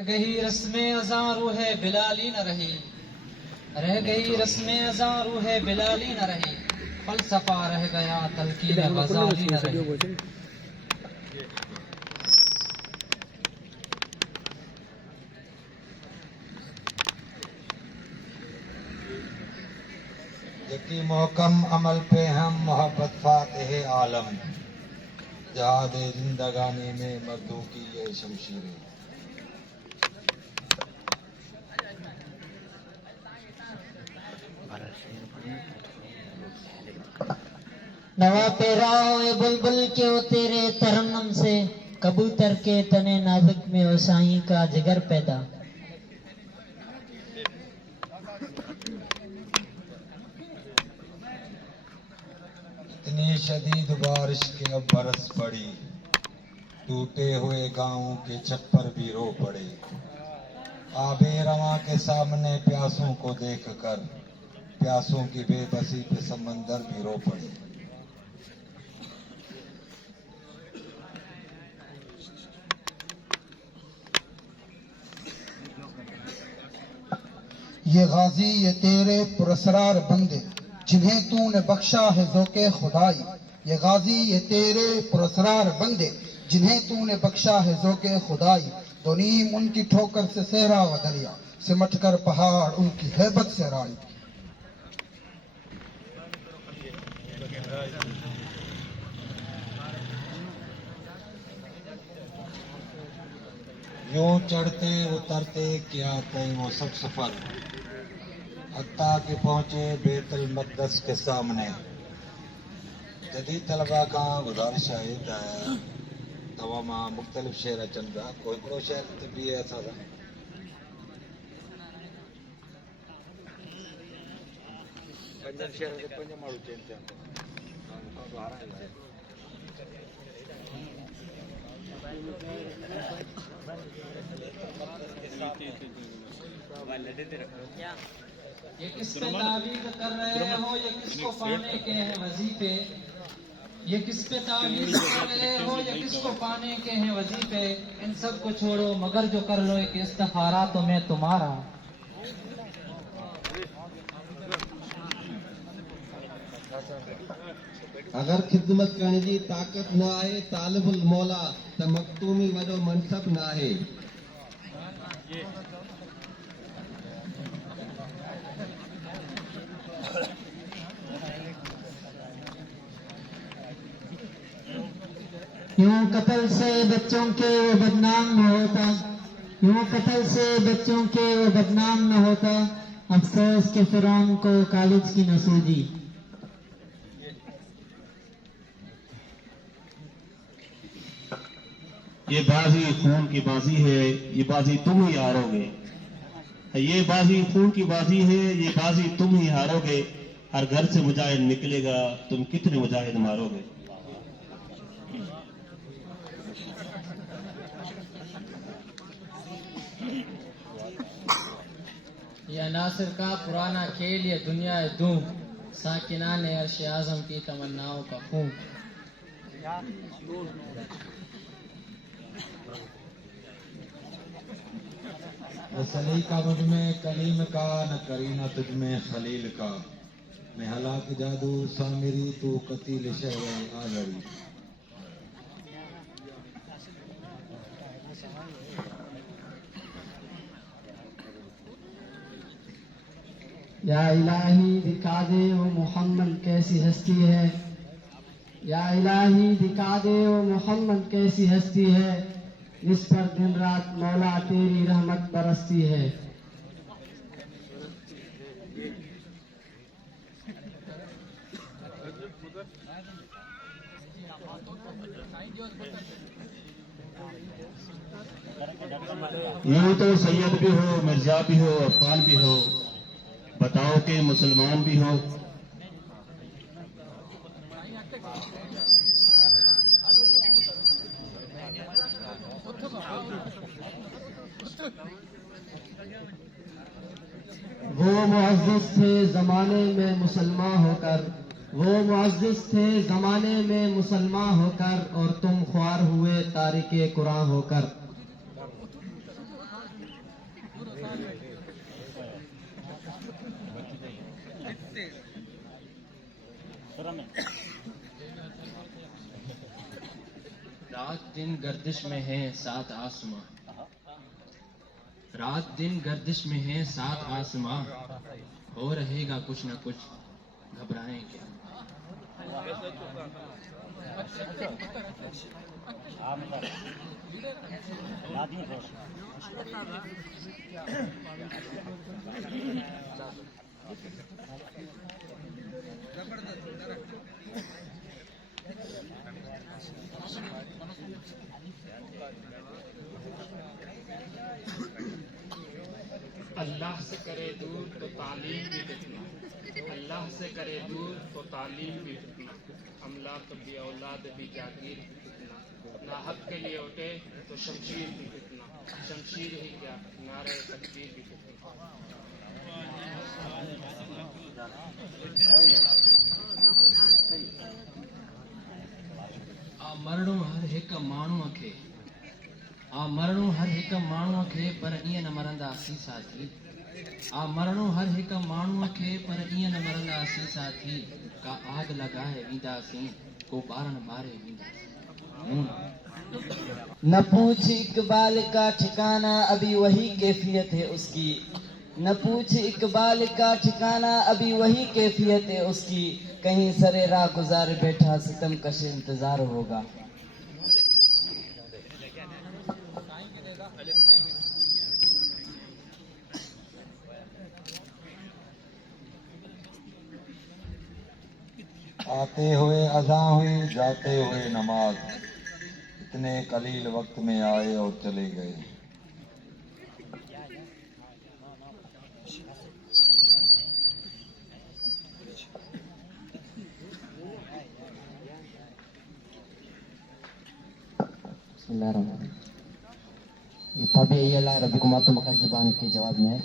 गई रस्में अज़ां रूहे बिलाली न रही, रह गई रस्में अज़ां रूहे बिलाली न रही, फलसफा रह गया तलकीन गज़ाली न रही। यकी मोहकम अमल पे हम मोहब्बत फातेह आलम, जहाद जिंदगानी में मर्दों की ये शमशीरें। नवा पेरा होए बुलबुल क्यों तेरे तरन्नुम से, कबूतर के तने नाजुक में हो साईं का जिगर पैदा। इतनी शदीद बारिश के अब बरस पड़ी, टूटे हुए गांवों के छप्पर भी रो पड़े। आबे रवां के सामने प्यासों को देखकर, प्यासों की बेबसी पे समंदर भी रो पड़े। ये गाजी ये तेरे पुरस्रार बंदे, जिन्हें तूने बख्शा है ज़ौक़े खुदाई। ये गाजी ये तेरे पुरस्रार बंदे, जिन्हें तूने बख्शा है ज़ौक़े खुदाई। दो नीम उनकी ठोकर से सहरा व दरिया, सिमट कर पहाड़ उनकी हैबत से राई। यूं चढ़ते उतरते किया तय वो सब सफर, हत्ता के पहुंचे बैतुल मक़दस के सामने। जदीद तलबा का गुजारिश आहे त तव्हां मां मुख़्तलिफ़ शहर अचनि था, कोई हिकिड़ो शहर ते बीहे असां सां। पंजनि शहरनि ते पंज माण्हू चइनि पिया। ये किस पे तावीज़ कर रहे हो, ये किसको पाने के हैं वजीफे, ये किस पे तावीज़ कर रहे हो, ये किसको पाने के हैं वजीफे। इन सब को छोड़ो मगर जो कर लो एक इस्तिखारा तो मैं तुम्हारा। अगर खिदमत करने की ताकत न आए तालिबुल मौला त मखतूमी वॾो मनसब न आहे। यूं कत्ल से बच्चों के वो बदनाम न होता, यूं कत्ल से बच्चों के वो बदनाम न होता, अफसोस के फिरौन को कॉलेज की न सूझी। ये बाजी खून की बाजी है, ये बाजी तुम ही हारोगे। ये बाजी खून की बाजी है, ये बाजी तुम ही हारोगे। हर घर से मुजाहिद निकलेगा, तुम कितने मुजाहिद मारोगे। ये अनासिर का पुराना खेल, ये दुनिया धूम, साकिनान अर्श आज़म की तमन्नाओं का खून। सली का मुझ में कलीम का, न करीना तुझ में खलील का। मैं हलाक जादू सामिरी, तू कतील शहर आजरी। या इलाही दिखा दे वो मोहम्मद कैसी हस्ती है, या इलाही दिखा दे वो मोहम्मद कैसी हस्ती है, इस पर दिन रात मौला तेरी रहमत बरसती है। यूं तो सैयद भी हो, मिर्जा भी हो, अफगान भी हो, बताओ कि मुसलमान भी हो। वो मुअज़्ज़िज़ थे ज़माने में मुसलमान होकर, वो मुअज़्ज़िज़ थे ज़माने में मुसलमान होकर, और तुम ख्वार हुए तारिके कुरान होकर। रात दिन गर्दिश में है सात आसमां, रात दिन गर्दिश में है सात आसमां, हो रहेगा कुछ न कुछ, घबराएं क्या। अल्लाह से करे दूर तो तालीम भी फितना, अल्लाह से करे दूर तो तालीम भी फितना, अमला कभी औलाद भी जागीर भी फितना, ना हक के लिए उठे तो शमशीर भी फितना, शमशीर ही क्या नारे तकदीर भी फितना। आ मरणो हर हिक माण्हूअ खे, आ मरणो हर हिक माण्हूअ खे, पर ईअं न मरंदासीं साथी। आ मरणो हर हिक माण्हूअ खे, पर ईअं न मरंदासीं साथी। का आग लगाए वेंदासीं, को ॿारण ॿारे वेंदासीं। न पूछ इकबाल का ठिकाना, अभी वही कैफियत है उसकी। न पूछ इकबाल का ठिकाना, अभी वही कैफियत है उसकी। कहीं सरे राह गुजार बैठा सितम कश इंतजार होगा। आते हुए अज़ां हुई, जाते हुए नमाज, इतने कलील वक्त में आए और चले गए। ये तबीयला रबिकुमातो मकर ज़ुबान के जवाब में है।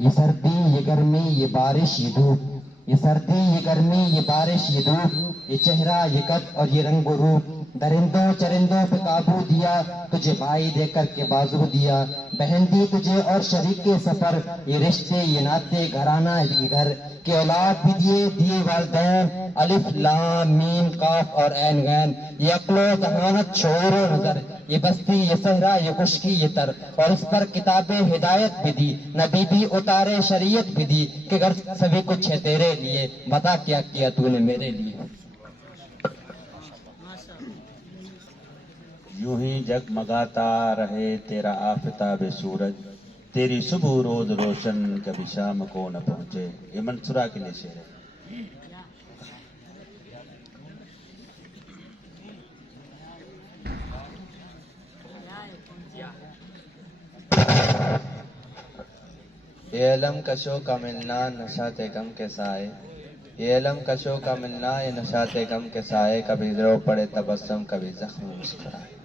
ये सर्दी, ये गर्मी, ये बारिश, ये धूप, ये सर्दी, ये गर्मी, ये बारिश, ये धूप, ये चेहरा, ये कद और ये रंग रूप। दरिंदों चरिंदों पे काबू दिया, तुझे भाई देकर के बाजू दिया। बहन दी तुझे और शरीक के सफर, ये रिश्ते, ये नाते, घराना, ये घर के औलाद भी दिए वालदैन। अलिफ लाम मीम काफ और ऐन गैन, ये अक्लो जहानत शऊर और नजर, ये बस्ती, ये सहरा, ये खुशकी, ये तर। और इस पर किताबें हिदायत भी दी, नबी भी उतारे, शरीयत भी दी कि घर सभी कुछ है तेरे लिए, बता क्या किया तूने मेरे लिए। यूं ही जगमगाता रहे तेरा आफताब सूरज, तेरी सुबह रोज रोशन कभी शाम को न पहुंचे। ये मंसूरा के लिए शेर है। ये अलम कशो का मिलना नशाते गम के साए, ये अलम कशो का मिलना ये नशाते गम के साए। कभी रो पड़े तबस्सुम, कभी जख्म मुस्कुराए।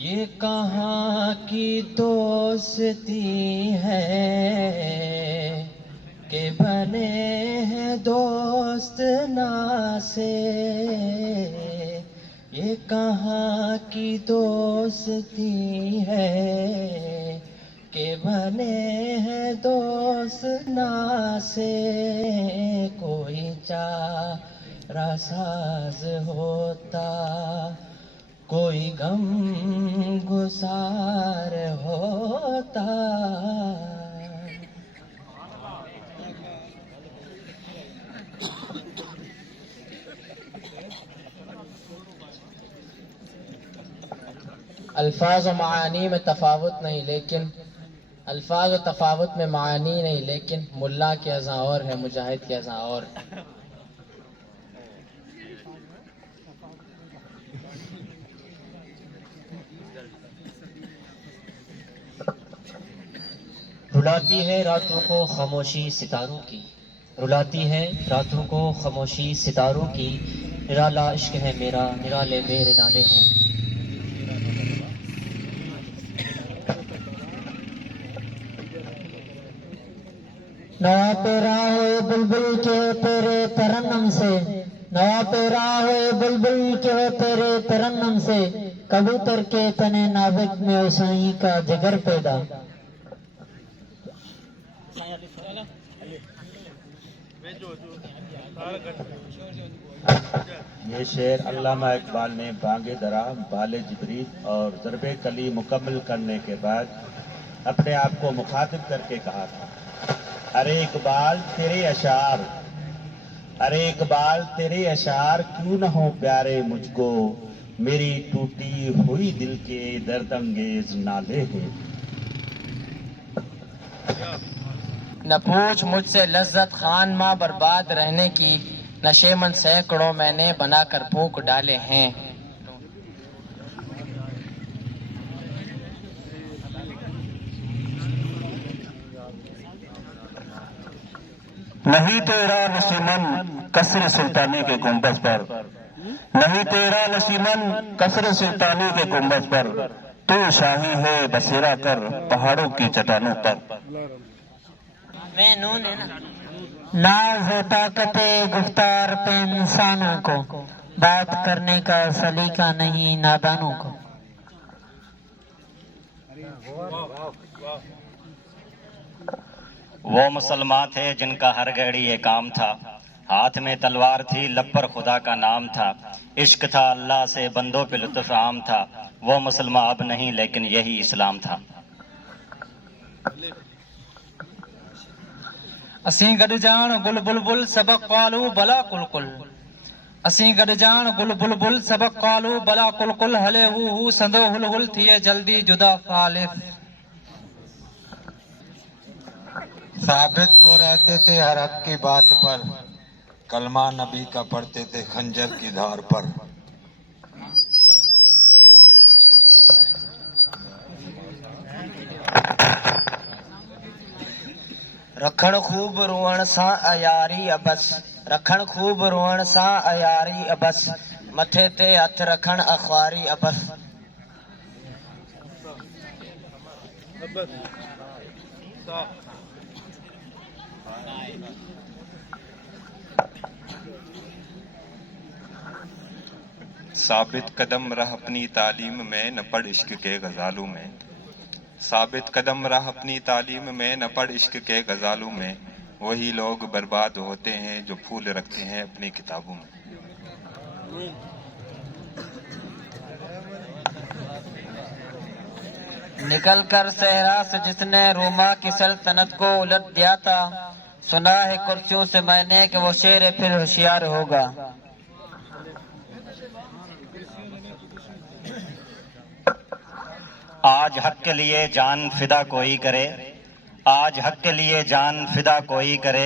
ये कहाँ की दोस्ती है कि बने हैं दोस्त ना से। ये कहाँ की दोस्ती है कि बने हैं दोस्त ना से। कोई चारा साज होता, कोई गम गुसार होता। अल्फाज और मानी में तफावत नहीं, लेकिन अल्फाज और तफावत में मानी नहीं, लेकिन मुल्ला के अज़ा और है, मुजाहिद के अज़ा और है। रुलाती है रातों को खामोशी सितारों की, रुलाती है रातों को खामोशी सितारों की। निराला इश्क है मेरा, निराले मेरे नाले हैं। नवा तेरा हो बुलबुल के तेरे तरन्नम से, नया तेरा हुए बुलबुल के हो तेरे तरन्नम से, कबूतर के तने नाजुक में उसाई का जिगर पैदा। ये शेर अल्लामा इकबाल ने बांगे दरा, बाले जिब्रील और ज़रबे कली मुकम्मल करने के बाद अपने आप को मुखातिब करके कहा था, अरे इकबाल तेरे अशार, अरे इकबाल तेरे अशार क्यों न हो प्यारे मुझको, मेरी टूटी हुई दिल के दर्दंगेज नाले हैं। न पूछ मुझसे लज्जत खान माँ बर्बाद रहने की, नशेमंद सैकड़ों मैंने बनाकर फूंक डाले हैं। नहीं तेरा नशीमन कसर सुल्तानी के गुंबद पर, नहीं तेरा नशीमन कसर सुल्तानी के गुंबद पर, तू शाही है बसेरा कर पहाड़ों की चट्टानों पर। मैं नून है ना। नाज है ताकते गुफ्तार पे इंसानों को, बात करने का सलीका नहीं नादानों को। वो मुसलमान थे जिनका हर घड़ी ये काम था, हाथ में तलवार थी लब पर खुदा का नाम था, इश्क था अल्लाह से बंदों पे लुत्फ आम था, वो मुसलमान अब नहीं लेकिन यही इस्लाम था। असीं गॾु जान गुल बुलबुल सबक कालू बला कुलकुल, असीं गॾु जान गुल बुलबुल सबक कालू बला कुलकुल, हले हू संदो हुल हुल थिए जल्दी जुदा फालिफ। साबित वो रहते थे हर हक की बात पर, कलमा नबी का पढ़ते थे खंजर की धार पर। रखण खूब रोअण सां अयारी अबस, रखण खूब रोअण सां अयारी अबस, मथे ते हथ रखण अखबारी अबस। साबित कदम रह अपनी तालीम में न पढ़ इश्क के गजालों में, साबित कदम रह अपनी तालीम में न पढ़ इश्क के गजालों में, वही लोग बर्बाद होते हैं जो फूल रखते हैं अपनी किताबों में। निकल कर सहरा से जिसने रोमा की सल्तनत को उलट दिया था, सुना है कुर्सियों से मैंने कि वो शेर फिर होशियार होगा। आज हक के लिए जान फिदा कोई करे, आज हक के लिए जान फिदा कोई करे,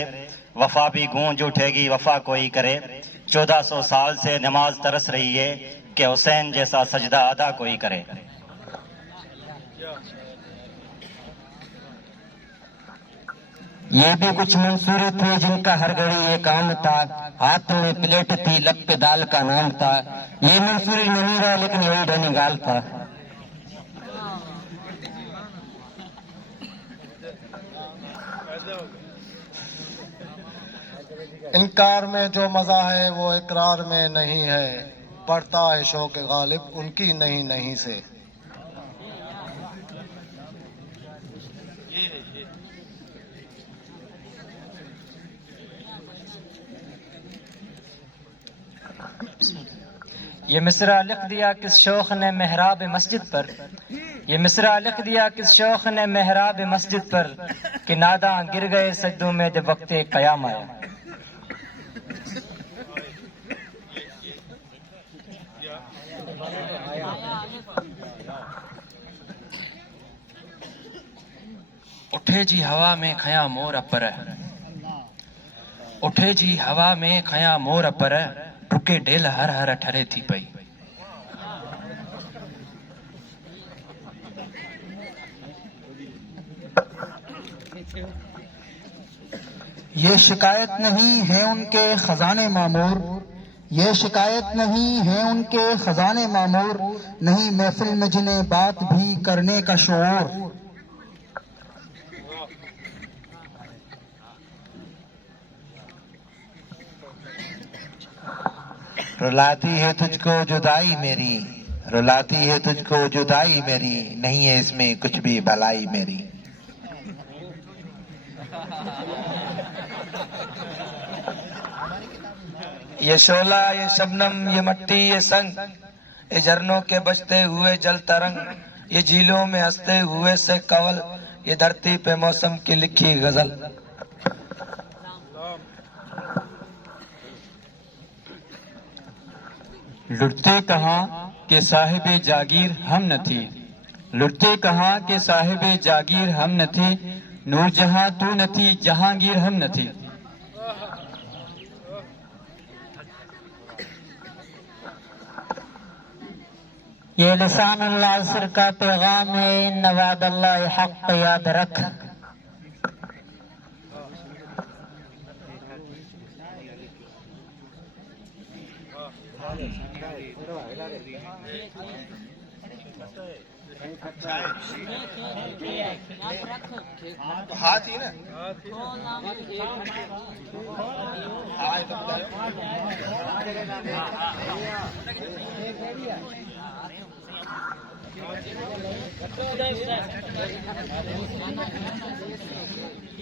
वफा भी गूंज उठेगी वफा कोई करे, 1400 साल से नमाज तरस रही है कि हुसैन जैसा सजदा अदा कोई करे। ये भी कुछ मंसूर थे जिनका हर घड़ी ये काम था, हाथ में प्लेट थी लब पे दाल का नाम था, ये मंसूरी नहीं रहा लेकिन यही डनीगाल था। इनकार में जो मजा है वो इकरार में नहीं है, पड़ता है शौक गालिब उनकी नहीं नहीं से। ये मिसरा लिख दिया किस शौख ने मेहराब मस्जिद पर, ये मिसरा लिख दिया किस शौख ने मेहराब मस्जिद पर, कि नादा गिर गए सजदों में जब वक्त कयाम आया। उठे जी हवा में खया मोर अपर, उठे जी हवा में खया मोर अपर, टुके ढेल हर हर ठरे थी पई। ये शिकायत नहीं है उनके खजाने मामूर, ये शिकायत नहीं है उनके खजाने मामूर, नहीं महफिल में जिन्हें बात भी करने का शऊर। रुलाती है तुझको जुदाई मेरी, रुलाती है तुझको जुदाई मेरी, नहीं है इसमें कुछ भी भलाई मेरी। ये शोला, ये शबनम, ये मट्टी, ये संग, ये झरनों के बजते हुए जल तरंग, ये झीलों में हंसते हुए से कवल, ये धरती पे मौसम की लिखी गजल। लुटते कहाँ के साहिबे जागीर हम न थे, लुटते कहाँ के साहिबे जागीर हम न थे, नूर जहां तू न थी, जहांगीर हम न थे। ये लिसान अल्लाह असर का पैगाम है, इन वाद अल्लाह हक याद रख। हाथ ही ना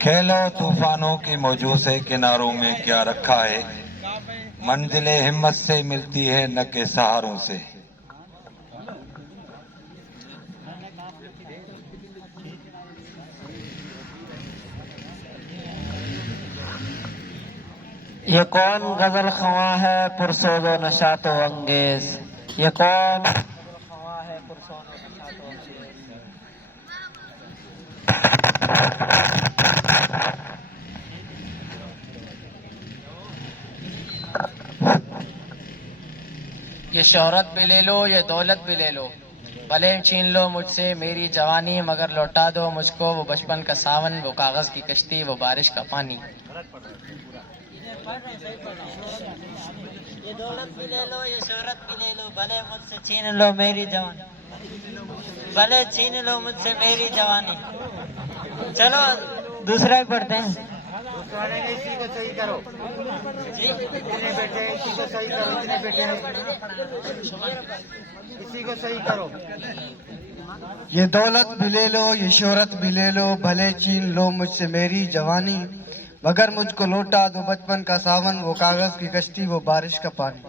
खेलो तूफानों की मौजों से किनारों में क्या रखा है, मंजिले हिम्मत से मिलती है न के सहारों से। ये कौन गजल खवा है पुरसोदो नशातो अंगेज, ये कौन खवा है पुरसोदो नशातो अंगेज। ये शोहरत भी ले लो, ये दौलत भी ले लो, भले छीन लो मुझसे मेरी जवानी, मगर लौटा दो मुझको वो बचपन का सावन, वो कागज की कश्ती, वो बारिश का पानी। ये दौलत भी ले लो, ये शोहरत भी ले लो, भले मुझसे छीन लो मेरी जवानी, भले छीन लो मुझसे मेरी जवानी। चलो दूसरा ही पढ़ते हैं। इसी को सही करो, इतने बैठे इसी को सही करो, इतने बैठे इसी को सही करो। ये दौलत भी ले लो, ये शोहरत भी ले लो, भले छीन लो मुझसे मेरी जवानी, मगर मुझको लौटा दो बचपन का सावन, वो कागज की कश्ती, वो बारिश का पानी।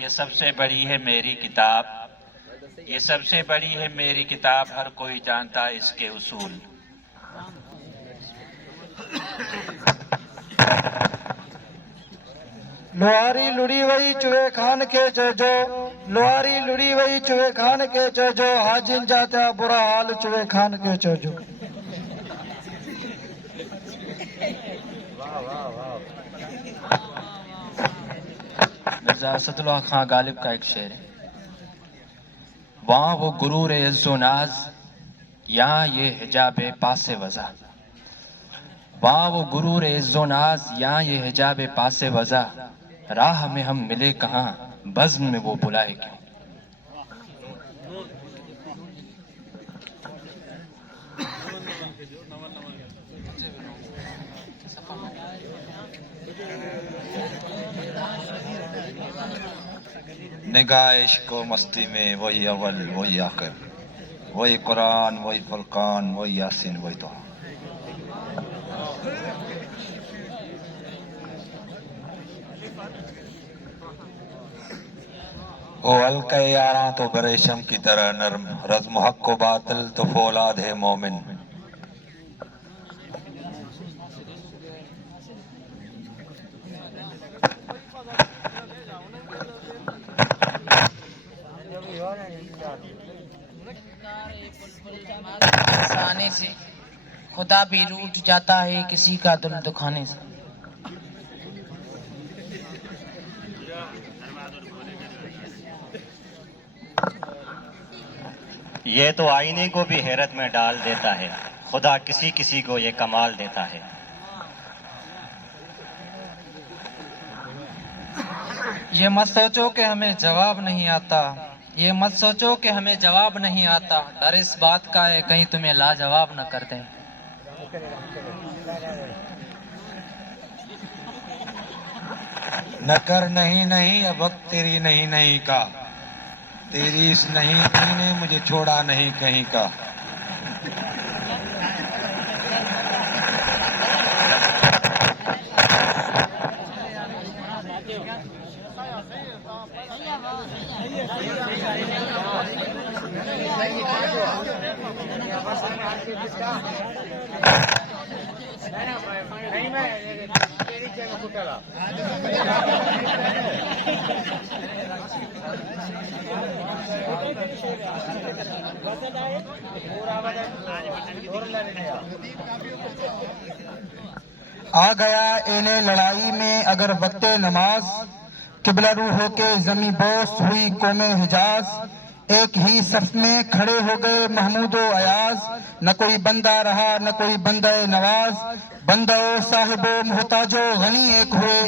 ये सबसे बड़ी है मेरी किताब, ये सबसे बड़ी है मेरी किताब, हर कोई जानता इसके उसूल। लोहारी लुड़ी वही चुहे खान के जो, लोहारी लुड़ी वही चुहे खान के जो, हाजिन जाता बुरा हाल चुहे खान के जो। मिर्जा असदुल्लाह खां गालिब का एक शेर है, वहाँ वो गुरूर इज्जो नाज, यहाँ ये हिजाब पासे वज़ा, वहाँ वो गुरूर इज्जो नाज, यहाँ ये हिजाब पासे वज़ा, राह में हम मिले कहाँ, बज़्म में वो बुलाए क्यों। निगाह इश्क व मस्ती में वही अव्वल वही आखिर, वही कुरान वही फुरकान वही यासीन वही तो। ओ हल्के यारा तो बरेशम की तरह नरम, रज़्म हक को बातिल तो फौलाद है मोमिन। आने से खुदा भी रूठ जाता है किसी का दिल दुखाने से। ये तो आईने को भी हैरत में डाल देता है, खुदा किसी किसी को ये कमाल देता है। ये मत सोचो कि हमें जवाब नहीं आता, ये मत सोचो कि हमें जवाब नहीं आता, डर इस बात का है कहीं तुम्हें लाजवाब न कर दें। न कर नहीं नहीं अब वक्त तेरी नहीं नहीं का, तेरी इस नहीं नहीं ने मुझे छोड़ा नहीं कहीं का। आ गया इन्हें लड़ाई में अगर वक्ते नमाज, किबला रू होके जमी बोस हुई कौमे हिजाज। एक ही सफ में खड़े हो गए महमूदो अयाज, न कोई बंदा रहा न कोई बंदा नवाज। बंदो साहिबो मोहताजो गनी एक हुए,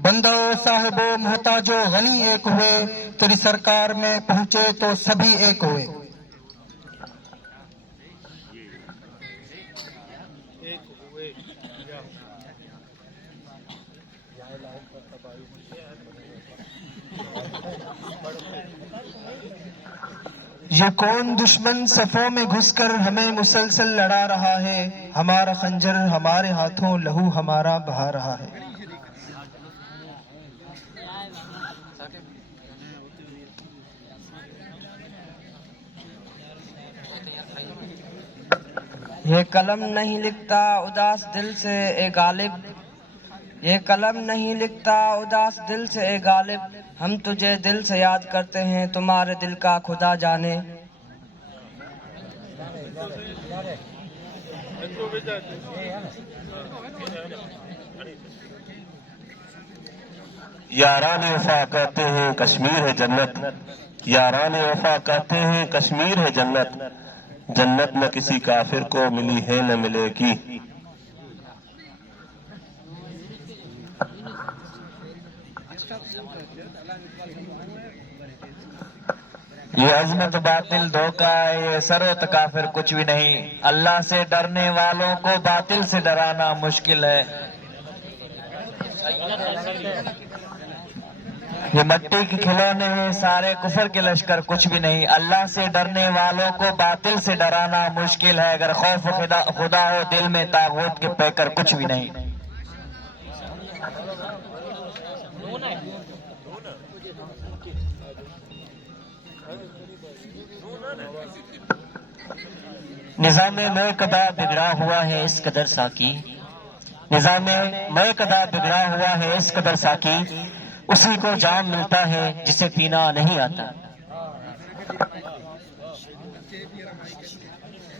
बंदो साहिबो मोहताजो गनी एक हुए। तेरी सरकार में पहुंचे तो सभी एक हुए। ये कौन दुश्मन सफों में घुसकर हमें मुसलसल लड़ा रहा है। हमारा खंजर हमारे हाथों लहू हमारा बहा रहा है। ये कलम नहीं लिखता उदास दिल से ए गालिब, ये कलम नहीं लिखता उदास दिल से ए गालिब। हम तुझे दिल से याद करते हैं तुम्हारे दिल का खुदा जाने। यारान वफा कहते हैं कश्मीर है जन्नत, यारान वफा कहते हैं कश्मीर है जन्नत। जन्नत न किसी काफिर को मिली है न मिलेगी। ये अजमत बातिल धोखा है, ये सरोत काफिर कुछ भी नहीं। अल्लाह से डरने वालों को बातिल से डराना मुश्किल है। ये मट्टी के खिलौने हैं, सारे कुफर के लश्कर कुछ भी नहीं। अल्लाह से डरने वालों को बातिल से डराना मुश्किल है। अगर खौफ खुदा हो दिल में तागूत के पैकर कुछ भी नहीं। निजाम मैं कदा बिगड़ा हुआ है इस कदर साकी, निजाम मैं कदा बिगड़ा हुआ है इस कदर साकी। उसी को जाम मिलता है जिसे पीना नहीं आता।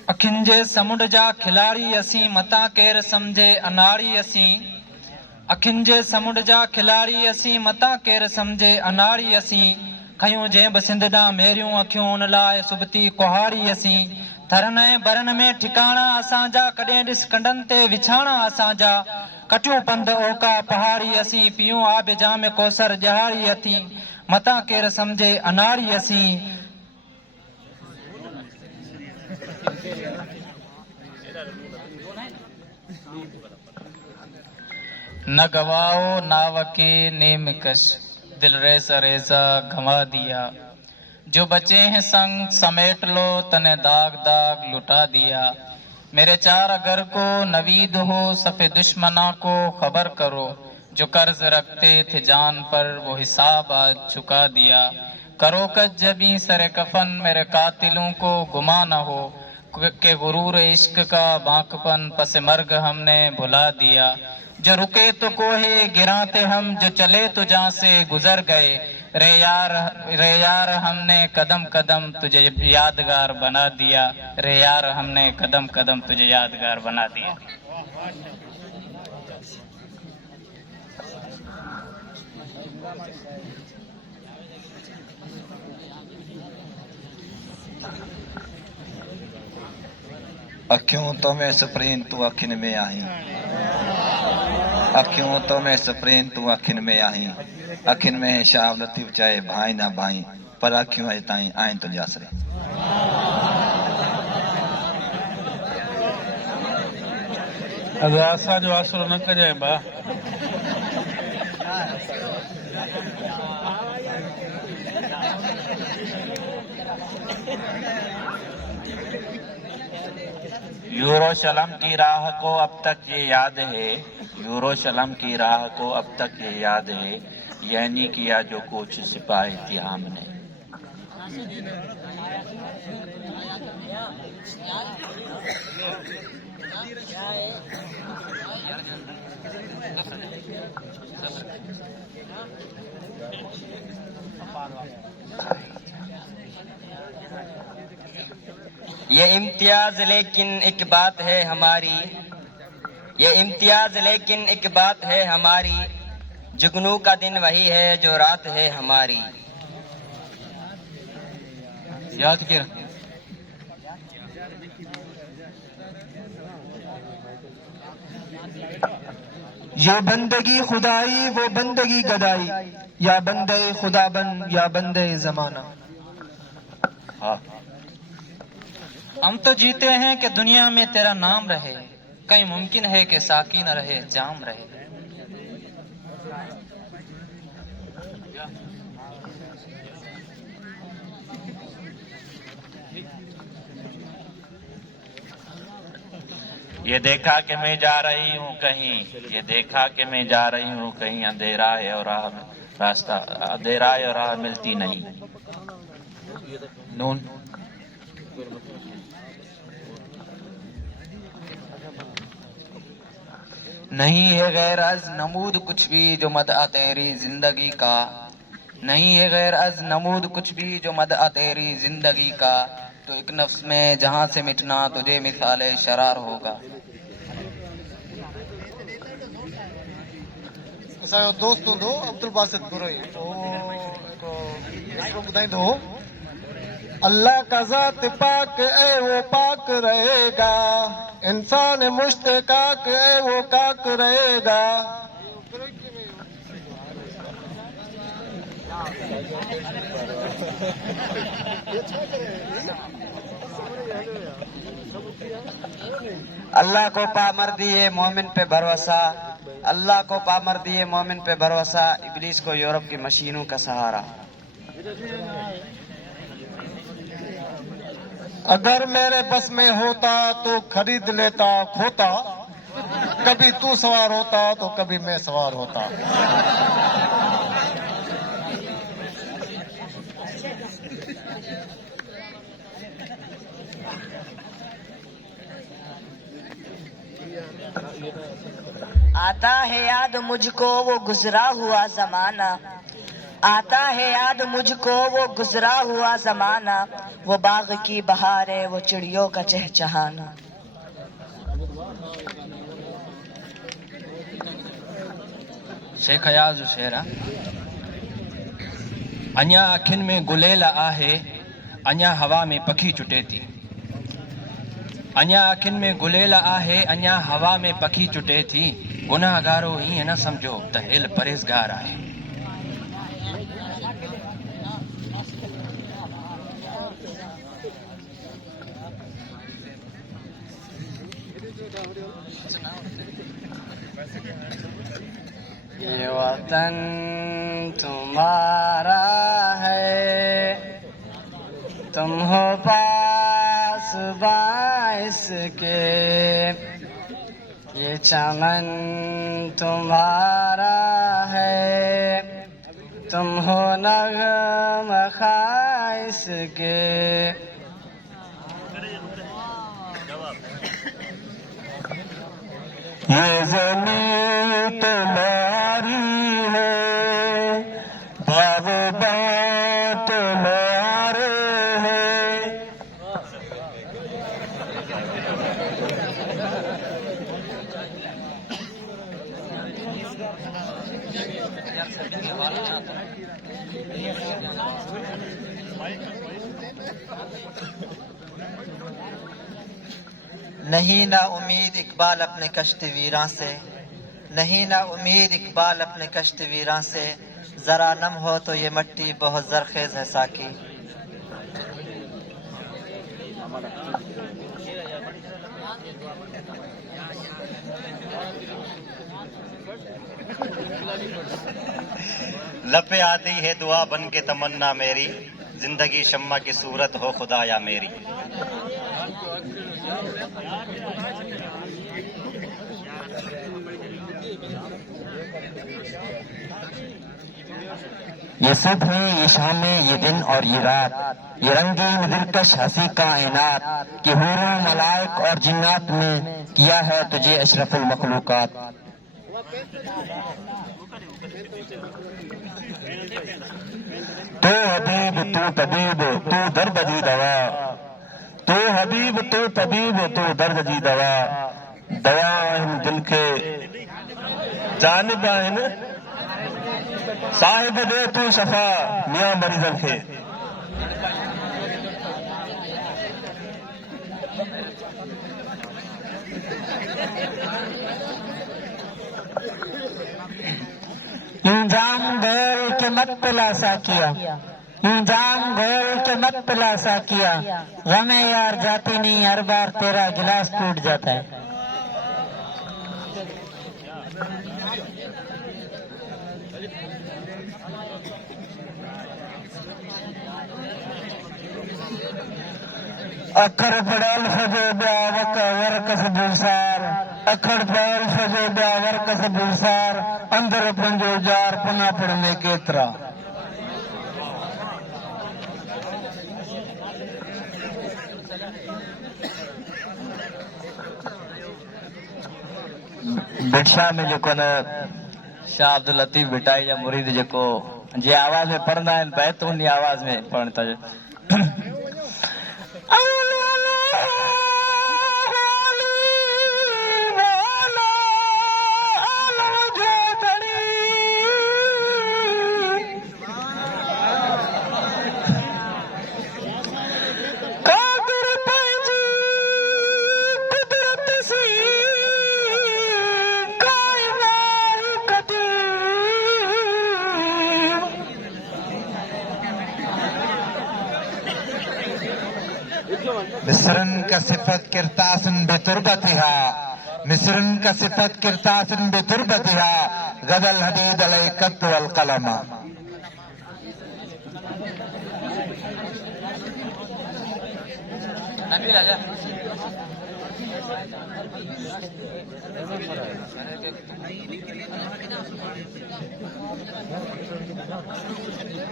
अखिंजे समुंड जा खिलाड़ी असी मता केर समझे अनाड़ी असी। अखिंजे समुंड जा खिलाड़ी असी मता केर समझे अनाड़ी असी। खयूं जे बसिंदड़ा मेरियूं अखियूं उन लाइ सुबती कुहाड़ी असी। थरन ऐं बरन में ठिकाणा असांजा, कॾहिं ॾिस कंडनि ते विछाणा असांजा। कटियूं पंध ओका पहाड़ी असी, पियूं आब जाम कोसर ॼहाड़ी अथी। मता केर समझे अनाड़ी असी। न गवाओ नाव के नेम कश, दिल रेसा रेसा गंवा दिया। जो बचे हैं संग समेट लो, तने दाग दाग लुटा दिया। मेरे चार अगर को नवीद हो, सफे दुश्मना को खबर करो। जो कर्ज रखते थे जान पर वो हिसाब आज चुका दिया। करो कच जबी सरे कफन, मेरे कातिलों को गुमा न हो के गुरूर इश्क का बांकपन पस मर्ग हमने भुला दिया। जो रुके तो कोहे गिराते हम, जो चले तो जहाँ से गुजर गए। रे यार हमने कदम कदम तुझे यादगार बना दिया। रे यार हमने कदम कदम तुझे यादगार बना दिया। अखियों तो में सप्रेन तू अखिन में आई, अखियों तो में सप्रेन तू अखिन में आई। अखिन में शाह लतीफ चाहे भाई ना भाई, पर अखियूं अॼु ताईं आहिनि तुंहिंजे आसरे। अरे असांजो आसरो न कजांइ बा। यरूशलेम की राह को अब तक ये याद है, यरूशलेम की राह को अब तक ये याद है, यह नहीं किया जो कुछ सिपाही थी हमने। ये इम्तियाज लेकिन एक बात है हमारी, ये इम्तियाज लेकिन एक बात है हमारी, जुगनू का दिन वही है जो रात है हमारी। याद कर ये बंदगी खुदाई वो बंदगी गदाई, या बंदे खुदा बन या बंदे जमाना। हम तो जीते हैं कि दुनिया में तेरा नाम रहे, कहीं मुमकिन है कि साकी न रहे जाम रहे। ये देखा कि मैं जा रही हूँ कहीं, ये देखा कि मैं जा रही हूँ कहीं, अंधेरा है और रास्ता, अंधेरा है और राह मिलती नहीं। नून नहीं है गैर अज नमूद कुछ भी जो मदअ तेरी जिंदगी का, नहीं है गैर अज नमूद कुछ भी जो मदअ तेरी जिंदगी का, तो एक नफ्स में जहां से मिटना तुझे मिसाले शरार होगा। असांजो दोस्त हूंदो अब्दुल बासित गुरई, ॿुधाईंदो अल्लाह का ज़ात पाक है वो पाक रहेगा, इंसान मुश्तकाक है वो काक रहेगा। अल्लाह को पामर दिए मोमिन पे भरोसा, अल्लाह को पामर दिए मोमिन पे भरोसा, इब्लीस को यूरोप की मशीनों का सहारा। अगर मेरे बस में होता तो खरीद लेता खोता, कभी तू सवार होता तो कभी मैं सवार होता। आता है याद मुझको वो गुजरा हुआ जमाना, आता है याद मुझको वो गुजरा हुआ जमाना, वो बाग की बहारें वो चिड़ियों का चहचहाना। शेख अयाज जो शेर आहे, अञा अखियुनि में गुलेल आहे, अञा हवा में पखी चुटे थी, अञा अखियुनि में गुलेल आहे, अञा हवा में पखी चुटे थी, गुनाहगारो ईअं न समझो त हेल परहेज़गार आहे। ये वतन तुम्हारा है, तुम हो पास बाइस के, ये चमन तुम्हारा है, तुम हो नग़म खाइस के। ये ज़मीं तुम्हारी है, बाग़बान तुम्हारे हैं। नहीं ना उम्मीद इकबाल अपने कश्त वीरां से, नहीं ना उम्मीद इकबाल अपने कश्त वीरां से, जरा नम हो तो ये मट्टी बहुत जरखेज है साकी। लपे आती है दुआ बन के तमन्ना मेरी, जिंदगी शम्मा की सूरत हो खुदाया मेरी। ये सुबह, ये शामें, ये दिन और ये रात, ये रंगीन दिलकश हंसी कायनात कि हूरों मलाइक और जिन्नात में किया है तुझे अशरफुल मखलूकात। तो हबीब तू तबीब तू दर्द दी दवा, तो हबीब तू तबीब तू दर्द दी दवा, दवा इन दिल के जानिब इन साहिब दे तू शफा मियां मरीजन खे। इंजाम गैर के मत पिलासा किया, इंजाम गैर के मत पिलासा किया, गमे यार जाती नहीं हर बार तेरा गिलास टूट जाता है। अखर पड़ेल फजे ब्यावक वरकस बुसार, अखर पड़ेल फजे ब्यावरकस बुसार, अंदर पंजो जार पुना पड़ने केतरा। बिटशा में जेको न शाह अब्दुल लतीफ बिटाई जा मुरीद जेको जे आवाज में पढ़ंदा आहिनि बैत उन आवाज में पढ़नि था। मिस्रन का सिफत किरतासन बेतुर्बतिहा, मिस्रन का सिफत किरतासन बेतुर्बतिहा, गदल हदीद अलई कत वल कलमा।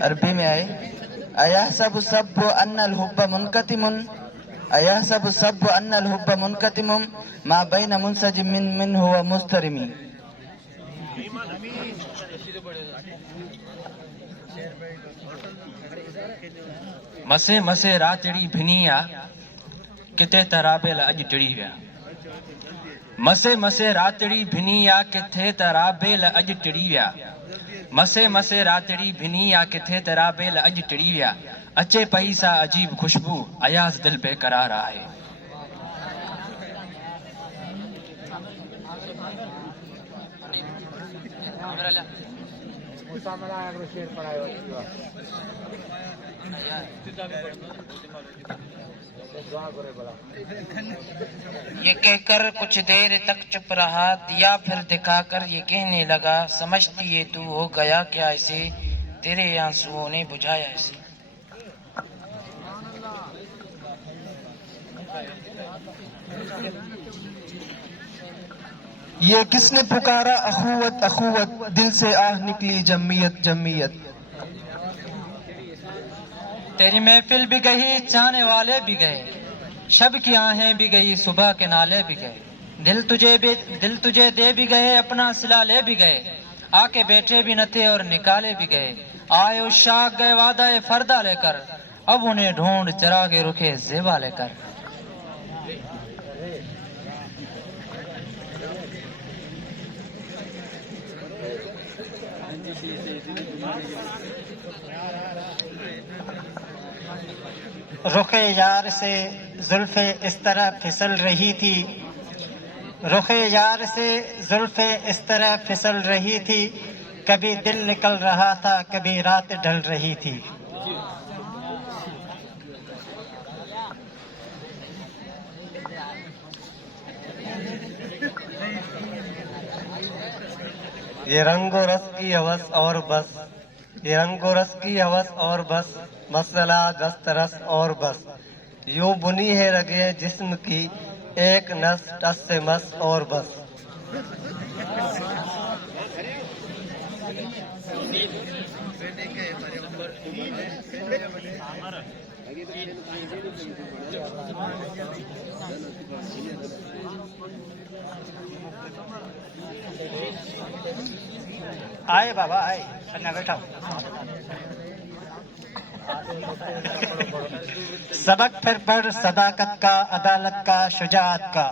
अरबी में आए अयहसबु सब्बु अन्नल हुब्ब मुनकतिमुन, अयहसबु सब्बु अन्नल हुब्ब मुनकतिमुम मा बैन मुनसजिमिन मिन्हु व मुस्तरिमी। मसे मसे रातड़ी भिनी आ किथे तराबेल अज टिड़ी विया, मसे मसे रातड़ी भिनी आ किथे तराबेल अज टिड़ी विया, मसे मसे रातड़ी भिनी आ किथे तराबेल अज टिड़ी विया, अचे पई सा अजीब खुशबू अयाज दिल बेकरार आहे। ये कहकर कुछ देर तक चुप रहा, दिया फिर दिखाकर ये कहने लगा, समझती ये तू हो गया क्या ऐसे, तेरे आंसुओं ने बुझाया ऐसे। ये किसने पुकारा अखुवत अखुवत, दिल से आह निकली जम्मियत जम्मियत। तेरी महफिल भी गई, चाहने वाले भी गए, शब की आहें भी गई, सुबह के नाले भी गए, दिल तुझे दे भी गए, अपना सिला ले भी गए, आके बैठे भी न थे और निकाले भी गए, आए उस शाख गए वादा फरदा लेकर, अब उन्हें ढूंढ चरा के रुखे जेबा लेकर। रुखे यार से जुल्फे इस तरह फिसल रही थी, रुखे यार से जुल्फे इस तरह फिसल रही थी, कभी दिन निकल रहा था, कभी रात ढल रही थी। ये रंगो रस की हवस और बस, ये रंगो रस की हवस और बस, मसला दस्त रस और बस। यूं बुनी है रगे जिस्म की एक नस, टस से मस और बस। आए बाबा आए, अन्ना बैठा। सबक फिर पढ़ सदाकत का, अदालत का, शुजाअत का।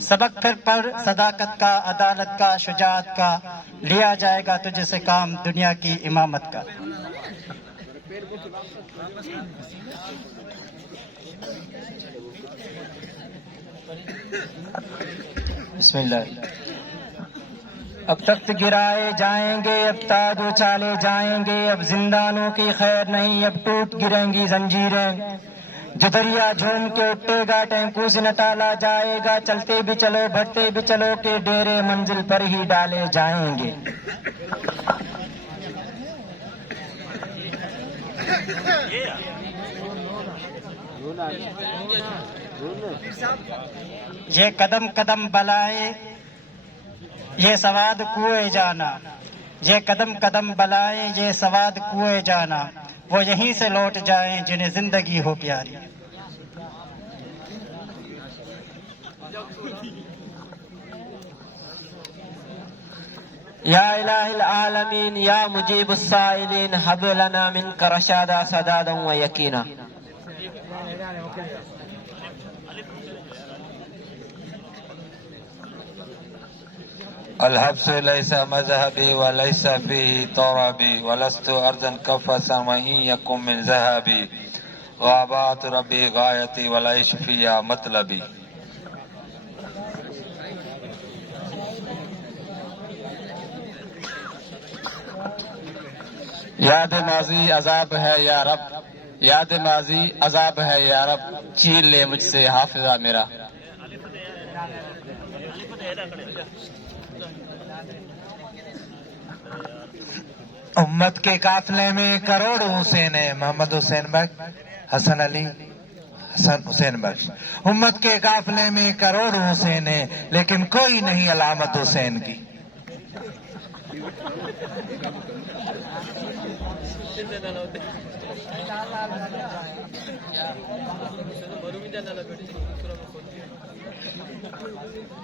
सबक फिर पढ़ सदाकत का, अदालत का, शुजाअत का। लिया जाएगा तुझसे काम दुनिया की इमामत का। बिस्मिल्लाह। अब तख्त गिराए जाएंगे, अब ताज उछाले जाएंगे, अब जिंदानों की खैर नहीं, अब टूट गिरेंगी जंजीरें। जो दरिया झूम के उठेगा, टैंकू से न टाला जाएगा। चलते भी चलो, बढ़ते भी चलो, के डेरे मंजिल पर ही डाले जाएंगे। ये कदम कदम बलाए, ये सवाद कुएं जाना। ये कदम कदम बलाए, ये सवाद कुएं जाना। वो यहीं से लौट जाएं जिन्हें जिंदगी हो प्यारी। या इलाहिल आलमीन या मुजीबुस साइलिन हब लना मिनका रशादा सदादन व यकीना। अलहब्सु लैसा मज़हबी व लैसा फीही तौराबी वलस्तु अर्जन कफ़सा वहीं यकुम मिन ज़हाबी ग़ाबात रब्बी गायती वलैश फ़िया मतलबी। याद माजी अजाब है या रब, याद माजी अजाब है या रब, छीन ले मुझसे हाफिजा मेरा। उम्मत के काफिले में करोड़ों हुसैन है, मोहम्मद हुसैन बख्श, हसन अली, हसन हुसैन बख्श। उम्मत के काफिले में करोड़ों हुसैन है, लेकिन कोई नहीं अलामत हुसैन की।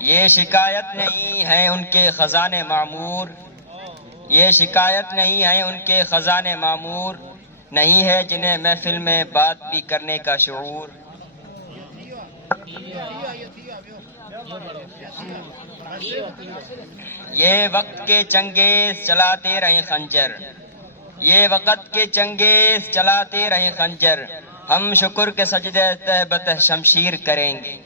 ये शिकायत नहीं है उनके खजाने मामूर, ये शिकायत नहीं है उनके खजाने मामूर, नहीं है जिन्हें महफिल में बात भी करने का शऊर। ये वक्त के चंगेज चलाते रहे खंजर, ये वक्त के चंगेज चलाते रहे खंजर, हम शुक्र के सजदे तहबत शमशीर करेंगे।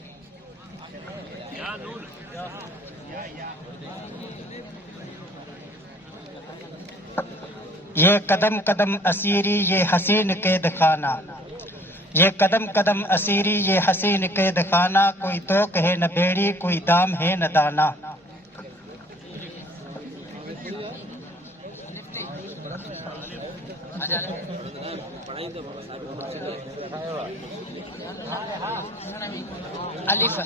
ये कदम कदम असीरी, ये हसीन कैद खाना। ये कदम कदम असीरी, ये हसीन कैद खाना। कोई तोक है न बेड़ी, कोई दाम है न दाना। अलिफ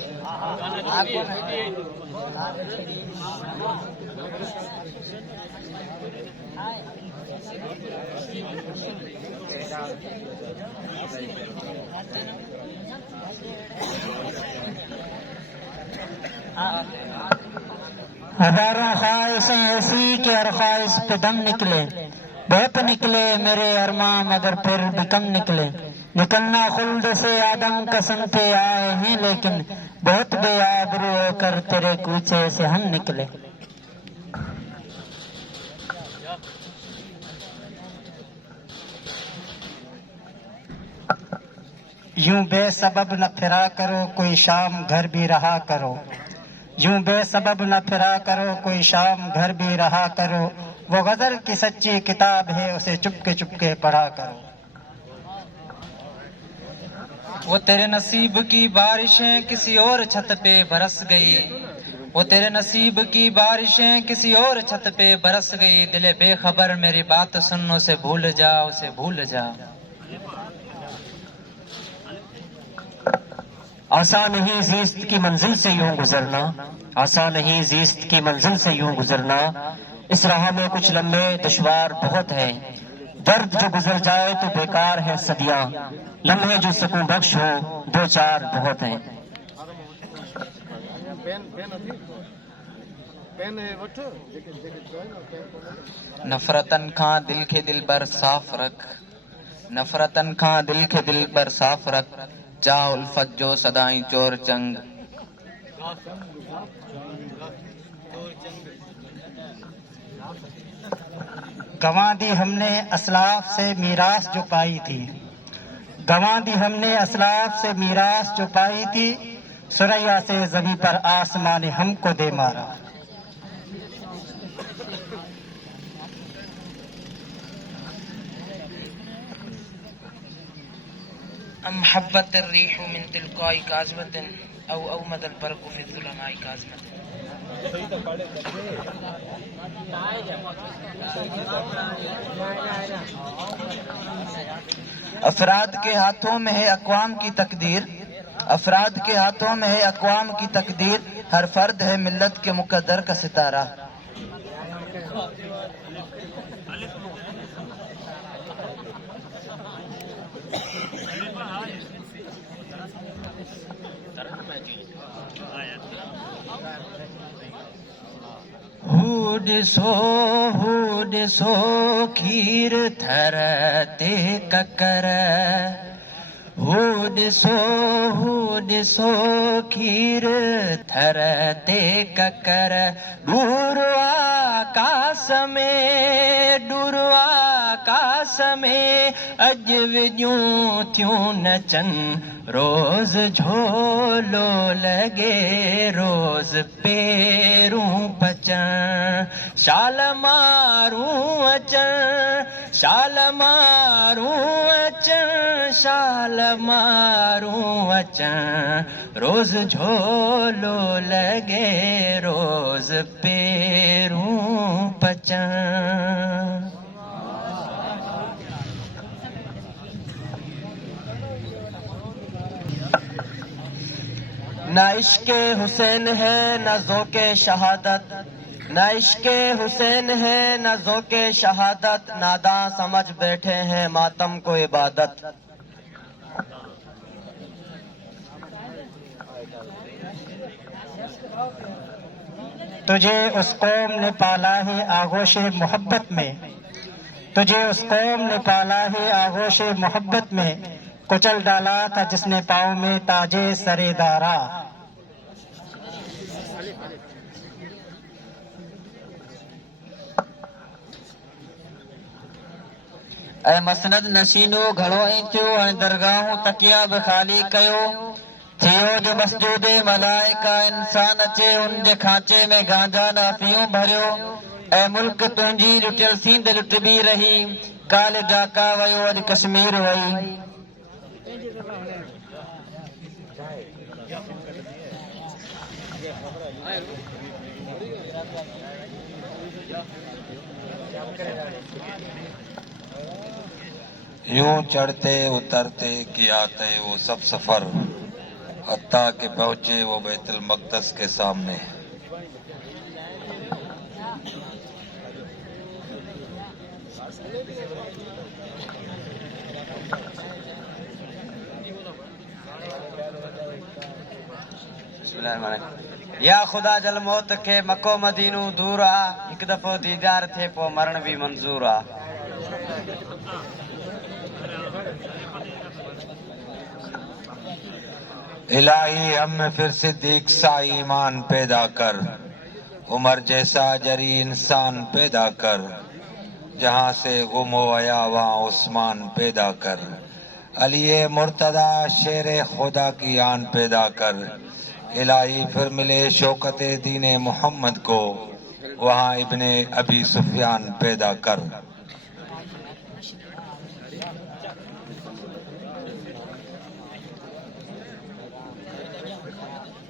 हजारों ख्वाहिशें ऐसी कि हर ख्वाहिश पे दम निकले। बहुत निकले मेरे अरमां मगर फिर भी कम निकले। निकलना खुल्द से आदम कसम पे आए हैं, लेकिन बहुत बेआबरू होकर तेरे कूचे से हम निकले। यूं बेसबब न फिरा करो, कोई शाम घर भी रहा करो। यूं बेसबब न फिरा करो, कोई शाम घर भी रहा करो। वो गजल की सच्ची किताब है, उसे चुपके चुपके पढ़ा करो। वो तेरे नसीब की बारिशें किसी और छत पे बरस गई, वो तेरे नसीब की बारिशें किसी और छत पे बरस गई। दिले बेखबर मेरी बात सुन, उसे भूल जा, उसे भूल जा। आसान नहीं ज़िस्त की मंजिल से यूं गुजरना, आसान नहीं ज़िस्त की मंजिल से यूं गुजरना। इस राह में कुछ लम्हे दुश्वार बहुत है, दर्द जो गुजर जाए तो बेकार है सदियां। लम्हे जो सुकून बख्श हो दो चार बहुत हैं। नफरतन खां दिल के दिल पर साफ रख, नफरतन खां दिल के दिल पर साफ रख। जा उल्फत जो सदाई चोर चंग। गंवा दी हमने असलाफ से मीरास जो पाई थी, गंवा दी हमने असलाफ से मीरास जो पाई थी। सुरैया से जमी पर आसमां ने हमको दे मारा। अमहब्बत अर्रीह मिन तिलकाई काज़मतिन औ औमद अलबरक़ु फी ज़ुलमाई काज़मतिन। अफराद के हाथों में है अक़वाम की तकदीर, अफराद के हाथों में है अक़वाम की तकदीर। हर फर्द है मिल्लत के मुक़द्दर का सितारा। हुडसो खीर थरते ककर, हुडसो खीर थरते ककर। दूर आकाश में अज विजूं थियूं नचन। रोज झोलो लगे रोज पेरूं पचन। शाल मारूं अचन, शाल मारूं अचन, शाल मारूं अचन। रोज झोलो लगे रोज पेरूं पचन। ना इश्के हुसैन है न ज़ौक़े शहादत, न इश्के हुसैन है न ज़ौक़े शहादत। नादां समझ बैठे हैं मातम को इबादत। तुझे उस कौम ने पाला है आगोश मोहब्बत में, तुझे उस कौम ने पाला है आगोश मोहब्बत में। कुचल डाला था जिसने पाँव में ताजे सरेदारा। ऐ मसनद नशीनो घणो ई थियो, हाणे दरगाहूं तकिया बि ख़ाली कयो। थियो जो मस्जिद मलाइका इंसान अचे, उन जे खांचे में गांजा न अफ़ीयूं भरियो। ऐ मुल्क तुंहिंजी लुटियल सींद लुटबी रही, काल ढाका वयो अॼु कश्मीर वई। यूं चढ़ते उतरते किया तय वो सब सफर, हत्ता के पहुंचे वो बैतुल मक़दस के सामने। या खुदा जल मौत के मको मदीनू दूर आ। एक दफ़ो दीदार थे पो मरण भी मंजूर आ। इलाही हम में फिर सिद्दीक सा ईमान पैदा कर, उमर जैसा जरी इंसान पैदा कर। जहां से गुम हो आया वहां उस्मान पैदा कर। अली मुर्तदा शेर खुदा की आन पैदा कर। इलाही फिर मिले शौकत दीन मोहम्मद को, वहाँ इब्ने अबी सुफियान पैदा कर।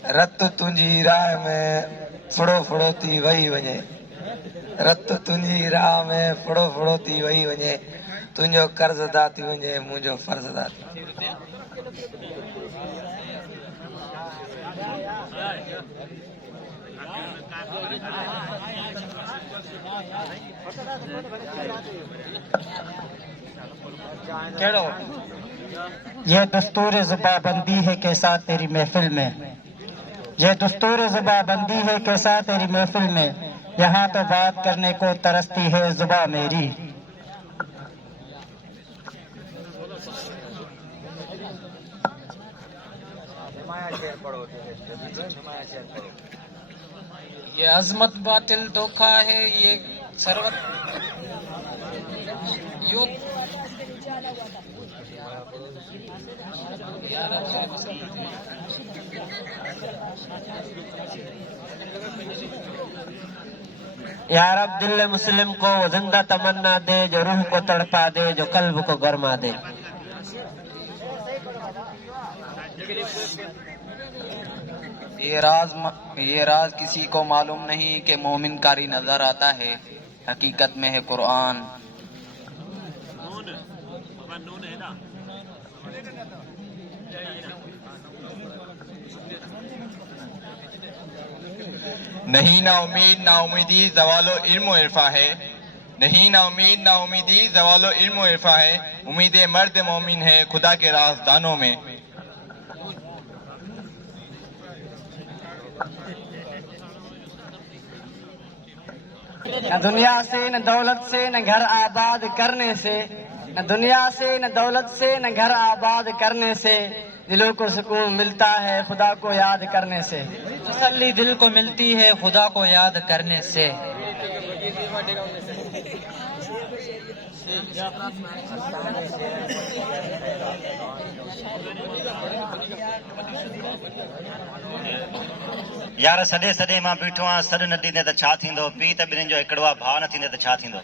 रत तुंहिंजी राह में फुड़ो फुड़ो थी वही वञे, रत तुंहिंजी राह में फुड़ो फुड़ो थी वही वञे, तुंहिंजो कर्ज़ अदा थी वञे, मुंहिंजो फर्ज़ अदा थी। केड़ो ये दस्तूर ज़ुबाबंदी है कैसा तेरी महफिल में, ये दस्तूर ज़ुबाबंदी है कैसा तेरी महफिल में, यहाँ तो बात करने को तरसती है ज़ुबा मेरी। ये अजमत बातिल धोखा है, ये सरवत यो या रब दिल मुस्लिम को जिंदा तमन्ना दे, जो रूह को तड़पा दे, जो कल्ब को गरमा दे। ये राज किसी को मालूम नहीं कि मोमिन कारी नजर आता है, हकीकत में है कुरान। नहीं ना उम्मीद ना उम्मीदी ज़वालो इल्म इरफा है, नहीं ना उम्मीद ना उम्मीदी ज़वालो इल्म इरफा है, उम्मीद मर्द मोमिन है खुदा के राज़दानों में। न दुनिया से न दौलत से न घर आबाद करने से, न दुनिया से न दौलत से न घर आबाद करने से, दिलों को सुकून मिलता है खुदा को याद करने से। तसल्ली दिल को मिलती है खुदा को याद करने से। यार सॾे सॾे मां बीठो आहियां, सॾ न ॾींदे त छा थींदो, पीउ त ॿिन्हिनि जो हिकिड़ो आहे, भाउ न थींदे त छा थींदो।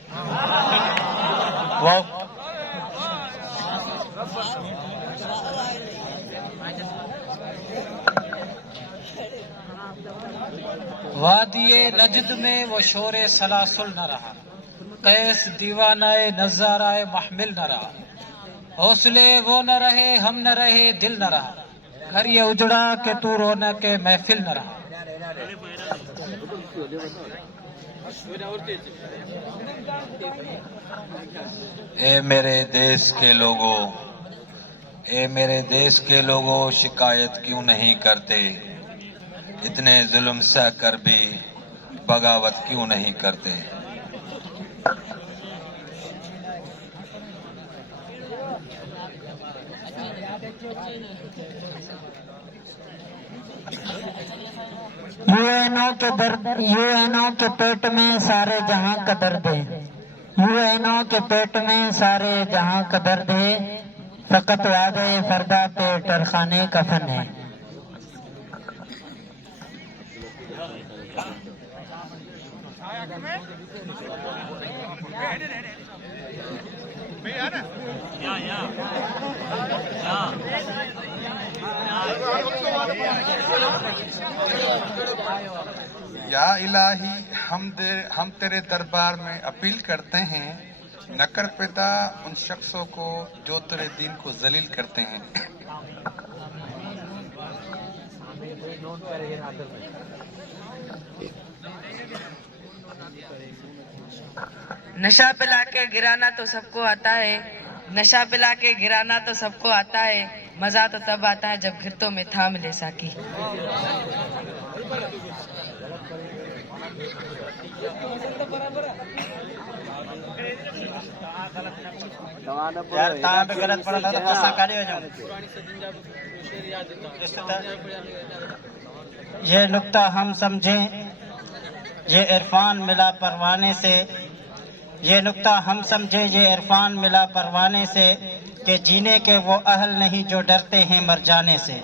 वादिये नजद में वो शोरे सलासुल न रहा, कैस दीवानाए नजाराए महमिल न रहा, हौसले वो न रहे हम न रहे दिल न रहा, घर ये उजड़ा के तू रौनक के महफिल न रहा। ए मेरे देश के लोगों, ए मेरे देश के लोगों, शिकायत क्यों नहीं करते, इतने जुल्म सह कर भी बगावत क्यों नहीं करते। यूएनओ के पेट में सारे जहां का दर्द है, यूएनओ के पेट में सारे जहां का दर्द है, फकत वादे फरदा पे टरखाने कफन है। या इलाही, हम तेरे दरबार में अपील करते हैं, न कर पैदा उन शख्सों को जो तेरे दीन को जलील करते हैं। नशा पिला के गिराना तो सबको आता है, नशा पिला के गिराना तो सबको आता है, मजा तो तब आता है जब घिरतों में थाम ले साकी। यार तव्हां बि ग़लति पढ़ंदा त असां काॾे वञूं। ये नुक्ता हम समझें, ये इरफान मिला परवाने से, ये नुक्ता हम समझे, ये इरफान मिला परवाने से, कि जीने के वो अहल नहीं जो डरते हैं मर जाने से।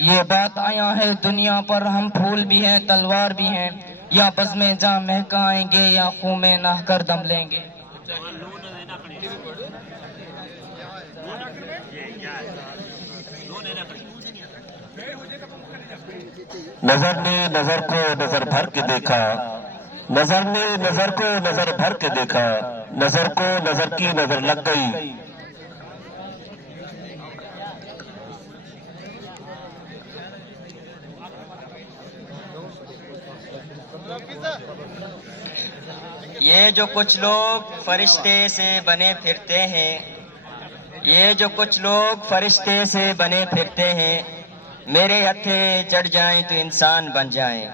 ये बात आया है दुनिया पर, हम फूल भी हैं तलवार भी हैं, या बज़्म जां महकाएंगे या खून में नहा कर दम लेंगे। नजर ने नजर को नजर भर के देखा, नजर ने नजर को नजर भर के देखा, नजर को नजर की नजर लग गई। ये जो कुछ लोग फरिश्ते से बने फिरते हैं, ये जो कुछ लोग फरिश्ते से बने फिरते हैं, मेरे हथे चढ़ जाएं तो इंसान बन जाएं।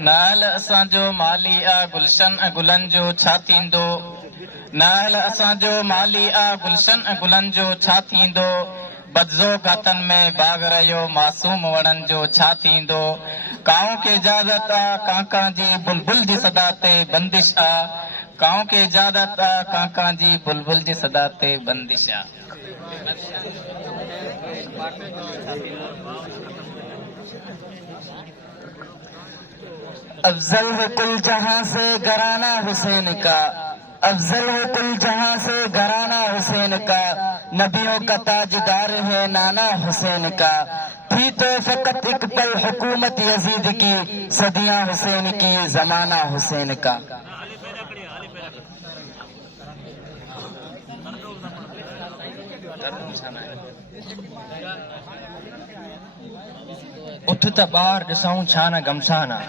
नाल असांजो माली आ गुलशन गुलन जो छा थींदो, नाल असांजो माली आ गुलशन गुलन जो छा थींदो, बदज़ो गातन में बाग रहियो मासूम वणन जो छा थींदो। कांव के इजाज़त आ कांका जी बुलबुल जी सदा ते बंदिश आ, कांव के इजाज़त आ कांका जी बुलबुल जी सदा ते बंदिश आ। अफजल है कुल जहां से घराना हुसैन का, अफजल है कुल जहां से घराना हुसैन का, नबियों का ताजदार है नाना हुसैन का। थी तो फकत एक पल हुकूमत यजीद की, सदियां हुसैन की जमाना हुसैन का। उठ त ॿार ॾिसूं छा न गमसाना,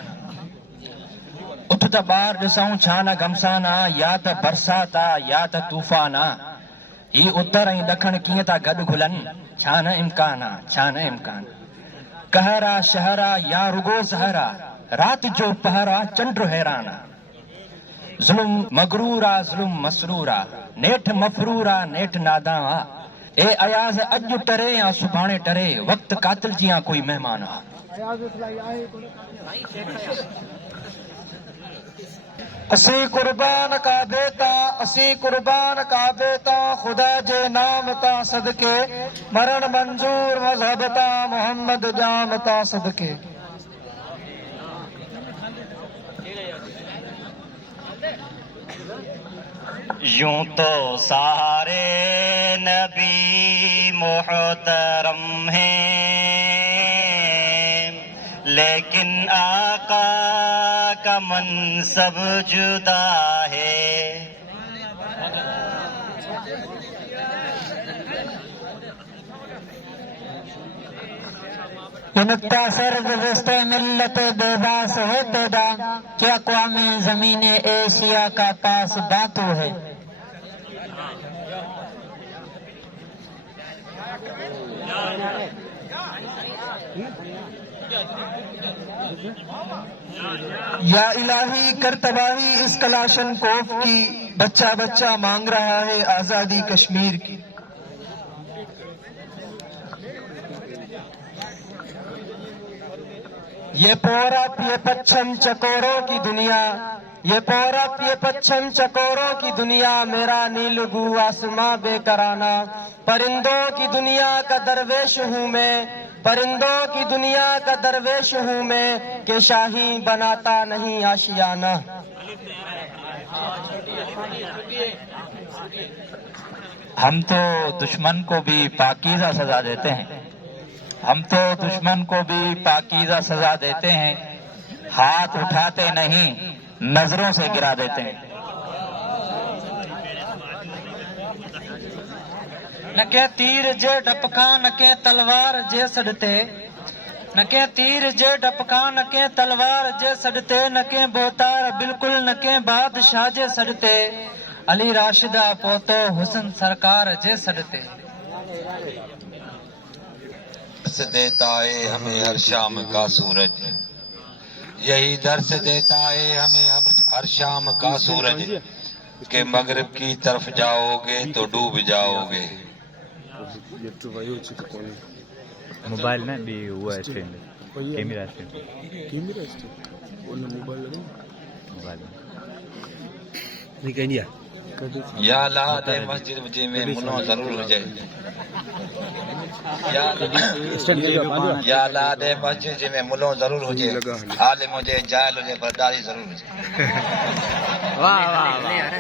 उठ त ॿार ॾिसूं छा न गमसाना, या त बरसात आ या त तूफ़ान आ। ही उत्तर ऐं ॾखण कीअं था गॾु घुलनि, छा न इम्कान आ, छा न इम्कान। कहर आ शहर आ या रुगो ज़हर आ, रात जो पहर आ चंड हैरान आ। ज़ुल्म मगरूर आ ज़ुल्म मसरूर आ, नेठ मफरूर आ नेठ नादा आ। ए अयाज़ अॼु टरे या सुभाणे टरे, वक्त कातिल जी या कोई मेहमान आ। असी कुर्बान का बेटा, असी कुर्बान का बेटा, खुदा जे नाम ता सदके, मरण मंजूर मजहब ता मोहम्मद जाम ता सदके। यूं तो सारे नबी मोहतरम हैं, लेकिन आका का मनसब जुदा है। मुख्तासर गुज़श्ते मिल्लत बेबास है पैदा, क्या क़ौमी ज़मीने एशिया का पास बातू है। या इलाही कर तबाही इस कलाशन कोफ की, बच्चा बच्चा मांग रहा है आजादी कश्मीर की। ये पौरब ये पश्चिम चकोरों की दुनिया, ये पौरब ये पश्चिम चकोरों की दुनिया, मेरा नीलगू आसमां बेकराना। परिंदों की दुनिया का दरवेश हूँ मैं, परिंदों की दुनिया का दरवेश हूँ मैं, के शाही बनाता नहीं आशियाना। हम तो दुश्मन को भी पाकीज़ा सजा देते हैं, हम तो दुश्मन को भी पाकीज़ा सजा देते हैं, हाथ उठाते नहीं नजरों से गिरा देते हैं। न के तीर जे डपका न के तलवार जे सडते, न के तीर जे डपका न के तलवार जे सडते, न के बोतार बिल्कुल न के बादशाह जे सडते, अली राशिदा पोतो हुसन सरकार जे सडते। दर्स देता है हमें हर शाम का सूरज, यही दर्स देता है हमें हर शाम का सूरज, के मगरिब की तरफ जाओगे तो डूब जाओगे। मोबाइल ना भी हुआ स्टैंड कैमरा स्टैंड मोबाइल या अल्लाह दे मस्जिद मुझे में मुनो जरूर हो जाए या अल्लाह दे मस्जिद में मुनो जरूर हो जाए आलिम मुझे जाहिल हो जाए बर्दारी जरूर हो जाए वाह वाह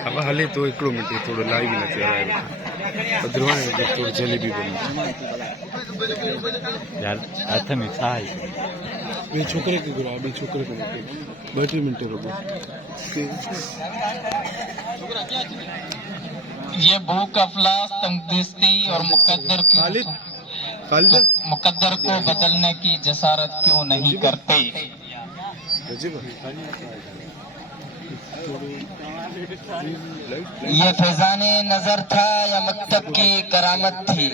अब हले तो हिकिड़ो मिंट थोरो लाइव न थियो आहे अदरवाने थोरो जलेबी बनी यार हथ में छा आहे ॿिए छोकिरे खे घुरायो ॿिए छोकिरे खे मोकिलियो 2-3 मिंट रुको ये भूख अफलास तंगदस्ती और मुकद्दर को बदलने की जसारत क्यों नहीं करते। ये फैजाने नजर था या मकतब की करामत थी,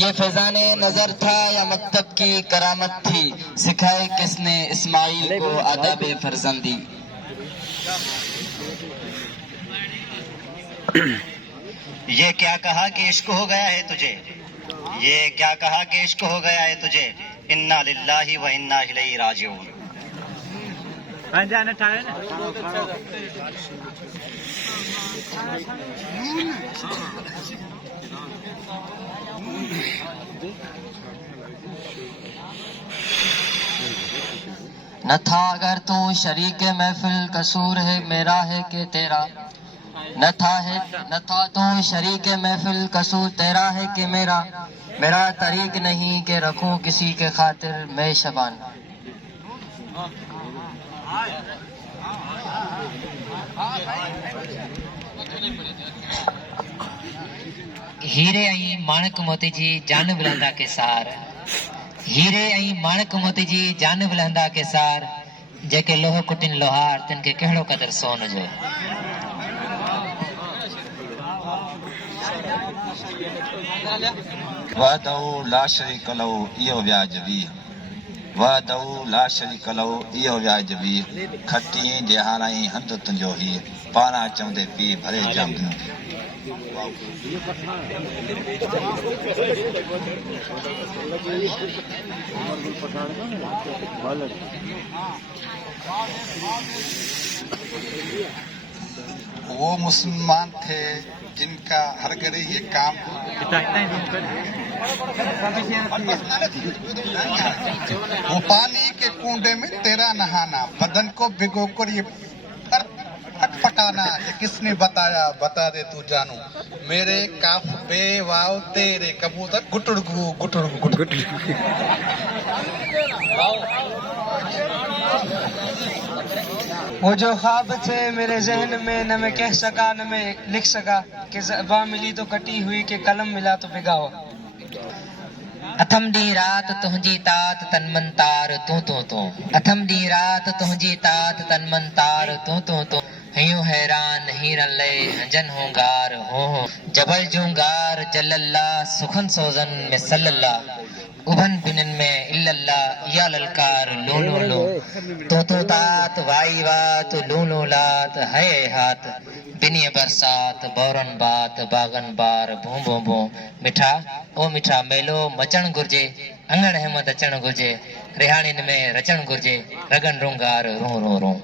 ये फैजाने नजर था या मकतब की करामत थी, सिखाए किसने इस्माइल को आदाब फरजंदी। ये क्या कहा कि इश्क हो गया है तुझे, ये क्या कहा कि इश्क हो गया है तुझे, इन्ना लिल्लाहि व इन्ना इलैहि राजिऊन। न था अगर तू शरीक महफिल कसूर है मेरा है कि तेरा, न था तू शरीक महफिल कसूर तेरा है कि मेरा, मेरा तरीक नहीं कि रखूं किसी के खातिर मैं शबान। हीरे ऐं माणक मोती जी जान बुलंदा के सार, हीरे ऐं माणक मोती जी जान बुलंदा के सार, जेके लोह कुटिन लोहार तिन के कहिड़ो क़दर सोन जो। वहदहु ला शरीक लहु इहो वाजिबी, वहदहु ला शरीक लहु इहो वाजिबी, खटी जहानाई हंध तुंहिंजो ही, पाणा चवंदे पी भरे जाम वो मुसलमान थे जिनका हर घड़ी ये काम वो पानी के कुंडे में तेरा नहाना, बदन को भिगोकर ये फटफटाना, ये किसने बताया बता दे तू जानू, मेरे काफ बे वाव तेरे कबूतर गुटुड़गु गुटुड़गु गुटुड़गु। वो जो ख्वाब थे मेरे जहन में न मैं कह सका न मैं लिख सका, कि ज़बान मिली तो कटी हुई कि कलम मिला तो भिगाओ। अथम डी रात तुंहिंजी तात तन मन तार तूं तूं तूं, अथम डी रात तुंहिंजी तात तन मन तार तूं तूं तूं, हयूं हैरान हीरन ले हंजन होंगार हो जबल जूंगार जल्लल्लाह सुखन सोजन में सल्लल्लाह, उभन बिनन में इल्लल्लाह या ललकार लो लो लो, तो तात वाई वात लो लो लात है हाथ, बिनी बरसात बौरन बात बागन बार भूं भूं भूं, मिठा ओ मिठा मेलो मचण घुर्जे, अंगण अहमद अचण घुर्जे, रिहाणिन में रचण घुर्जे, रगन रुंगार रो रो रो।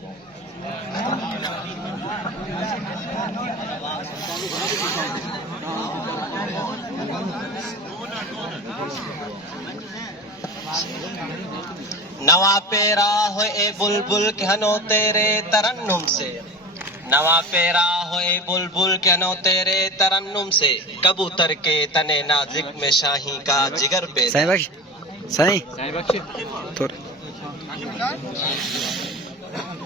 नवा पेरा हो ए बुलबुल कहनो तेरे तरन्नुम से, नवा पेरा हो ए बुलबुल कहनो तेरे तरन्नुम से, कबूतर के तने नाजिक में शाही का जिगर पे।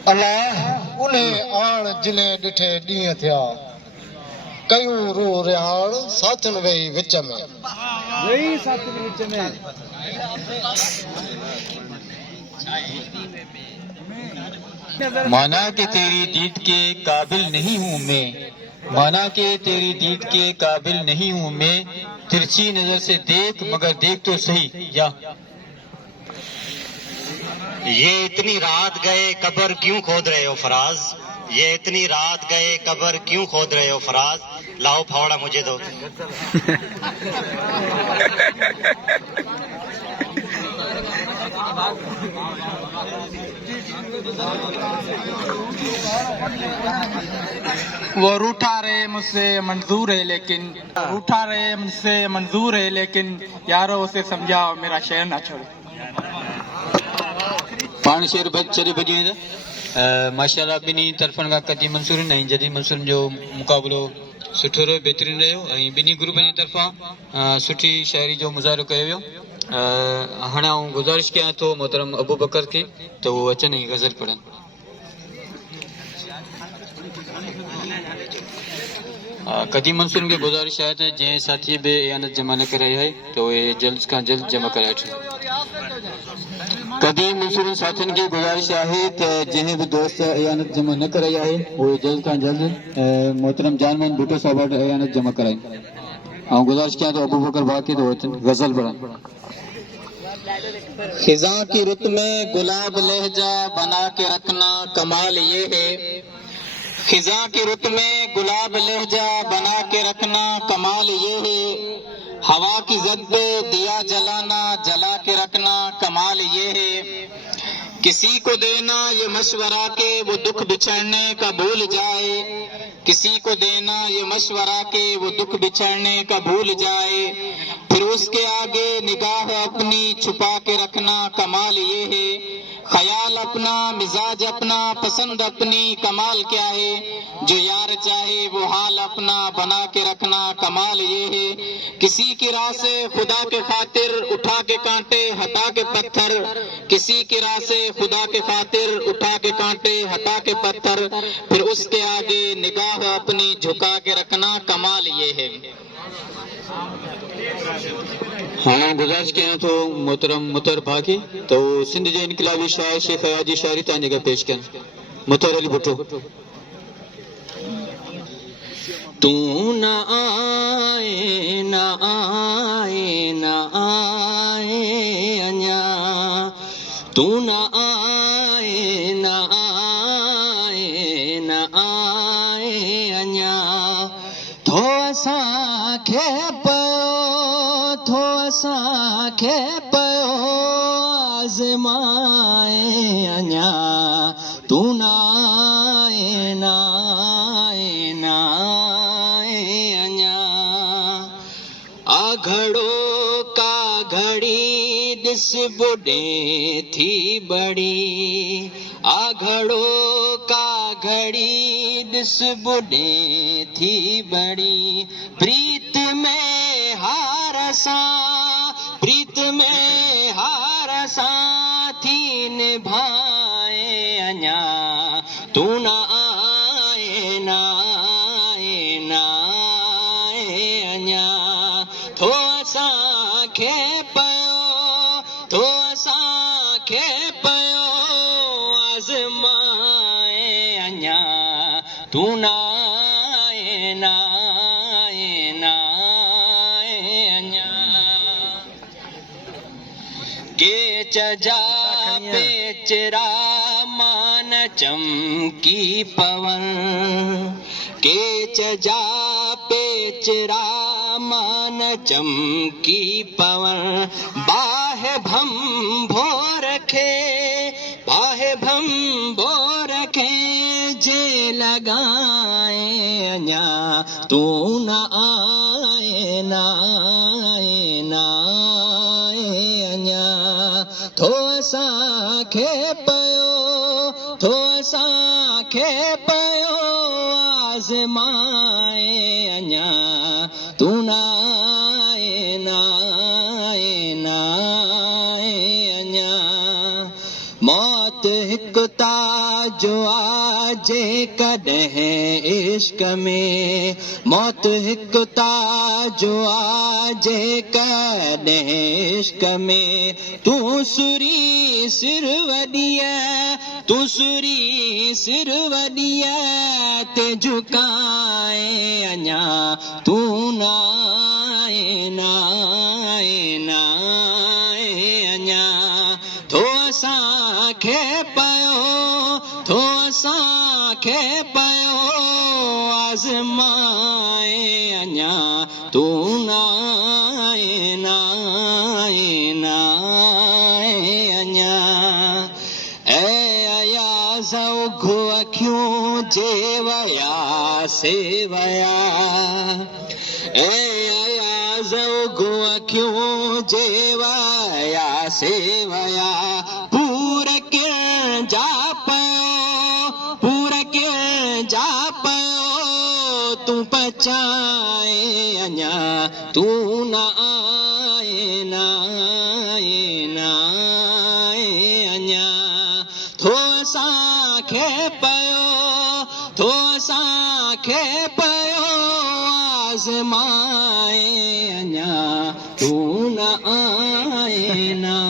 अल्लाह उन्हें आण जिन्हें ॾिठे ॾींहं थिया, कयूं रू रिहाण साथियुनि वेही विच में, माना कि तेरी दीद के काबिल नहीं हूँ मैं, माना कि तेरी दीद के काबिल नहीं हूँ मैं, तिरछी नजर से देख मगर देख तो सही या। ये इतनी रात गए कब्र क्यों खोद रहे हो फराज, ये इतनी रात गए कब्र क्यों खोद रहे हो फराज, लाओ फावड़ा मुझे दो। वो रूठा रहे मुझसे मंजूर है लेकिन रूठा रहे मुझसे मंजूर है लेकिन यारो उसे समझाओ मेरा शहर ना छोड़ो। पाण शेर चरी बजी माशाल्लाह ॿिन्ही तरफ़नि खां कदी मंसूर ऐं जदी मंसूर जो मुक़ाबिलो सुठो रहियो बहितरीन रहियो ऐं ॿिन्ही ग्रुपनि जी तरफ़ां सुठी शाइरी जो मुज़ाहिरो कयो वियो। हाणे आउं गुज़ारिश कयां थो मोहतरम अबू बकर खे त उहो अचनि ऐं गज़ल पढ़नि। कदी मंसूर खे गुज़ारिश आहे त जंहिं साथी बि इयानत जमा न कराई आहे त उहे जल्द खां जल्द जमा कराए वठनि। कदी मंसूर साथियुनि खे गुज़ारिश आहे त जंहिं बि दोस्त इयानत जमा न कराई आहे उहे जल्द खां जल्द मोहतरम जानमन भुट्टो साहब वटि इयानत जमा कराइनि। ऐं गुज़ारिश कयां थो अबू बकर भाउ खे त अचनि गज़ल पढ़नि। खिजा की रुत में गुलाब लहजा बना के रखना कमाल ये है। खिजा की रुत में गुलाब लहजा बना के रखना कमाल ये है। हवा की जद पे दिया जलाना जला के रखना कमाल ये है। किसी को देना ये मशवरा के वो दुख बिछड़ने का भूल जाए। किसी को देना ये मशवरा के वो दुख बिछड़ने का भूल जाए। फिर उसके आगे निगाह अपनी छुपा के रखना कमाल ये है। ख्याल अपना मिजाज अपना पसंद अपनी कमाल क्या है। जो यार चाहे वो हाल अपना बना के रखना कमाल ये है। किसी की राह से खुदा के खातिर उठा के कांटे हटा के पत्थर। किसी की राह से खुदा के खातिर उठा के कांटे हटा के पत्थर। फिर उसके आगे निगाह अपनी झुका के रखना कमाल ये है। हाँ गुज़ारिश कयां थो मोहतरम मुतर भाउ खे त उहो सिंध जे इनकलाबी शाइर शेख हयात जी शाइरी तव्हांजे अॻियां पेश कनि। मुतर अली भुट्टो। तू न आए न आए न आए अञा तू न आए न आए न आए अञा थो असांखे थो असांखे पियो आज़माए अञा तू न आए न आए न आए अञा। आघड़ो का घड़ी ॾिस बुॾे थी बड़ी। आघड़ो का घड़ी ॾिस बुॾे थी बड़ी। प्रीत में हार सां प्रीत में हार सां थी निभाए अञा तू न आए न आए न आए अञा थो असांखे पियो थो असांखे पियो आज़माए अञा तू न आए न आए न आए अञा। केच जा पेचरा मान चमकी पवन। केच जा पेचरा मान चमकी पवन। बाहे भम भोर खे बाहे भम भोर खे जे लगाए अञा तू न आए न आए न आए अञा थो असांखे पियो थो असांखे पियो आज़माए अञा तू न आए न आए न आए अञा। मौत हिकु ताजो आजे कॾहिं इश्क में। मौत हिकु ताजो आजे कॾहिं इश्क में। तूं सुरी सिर वॾीअ तूं सुरी सिर वॾीअ ते झुकाए अञा तू न आए न आए न आए अञा थो असांखे पियो थो असांखे पियो आज़माए अञा तू न आए न आए न आए अञा। जेवया सेवया ए आया ज़ौगो अखियों जेवया सेवया पूर के जा पयो तू पचाए अञा तू न आए अञा थो असांखे पयो आज़माए अञा तू न आए अञा।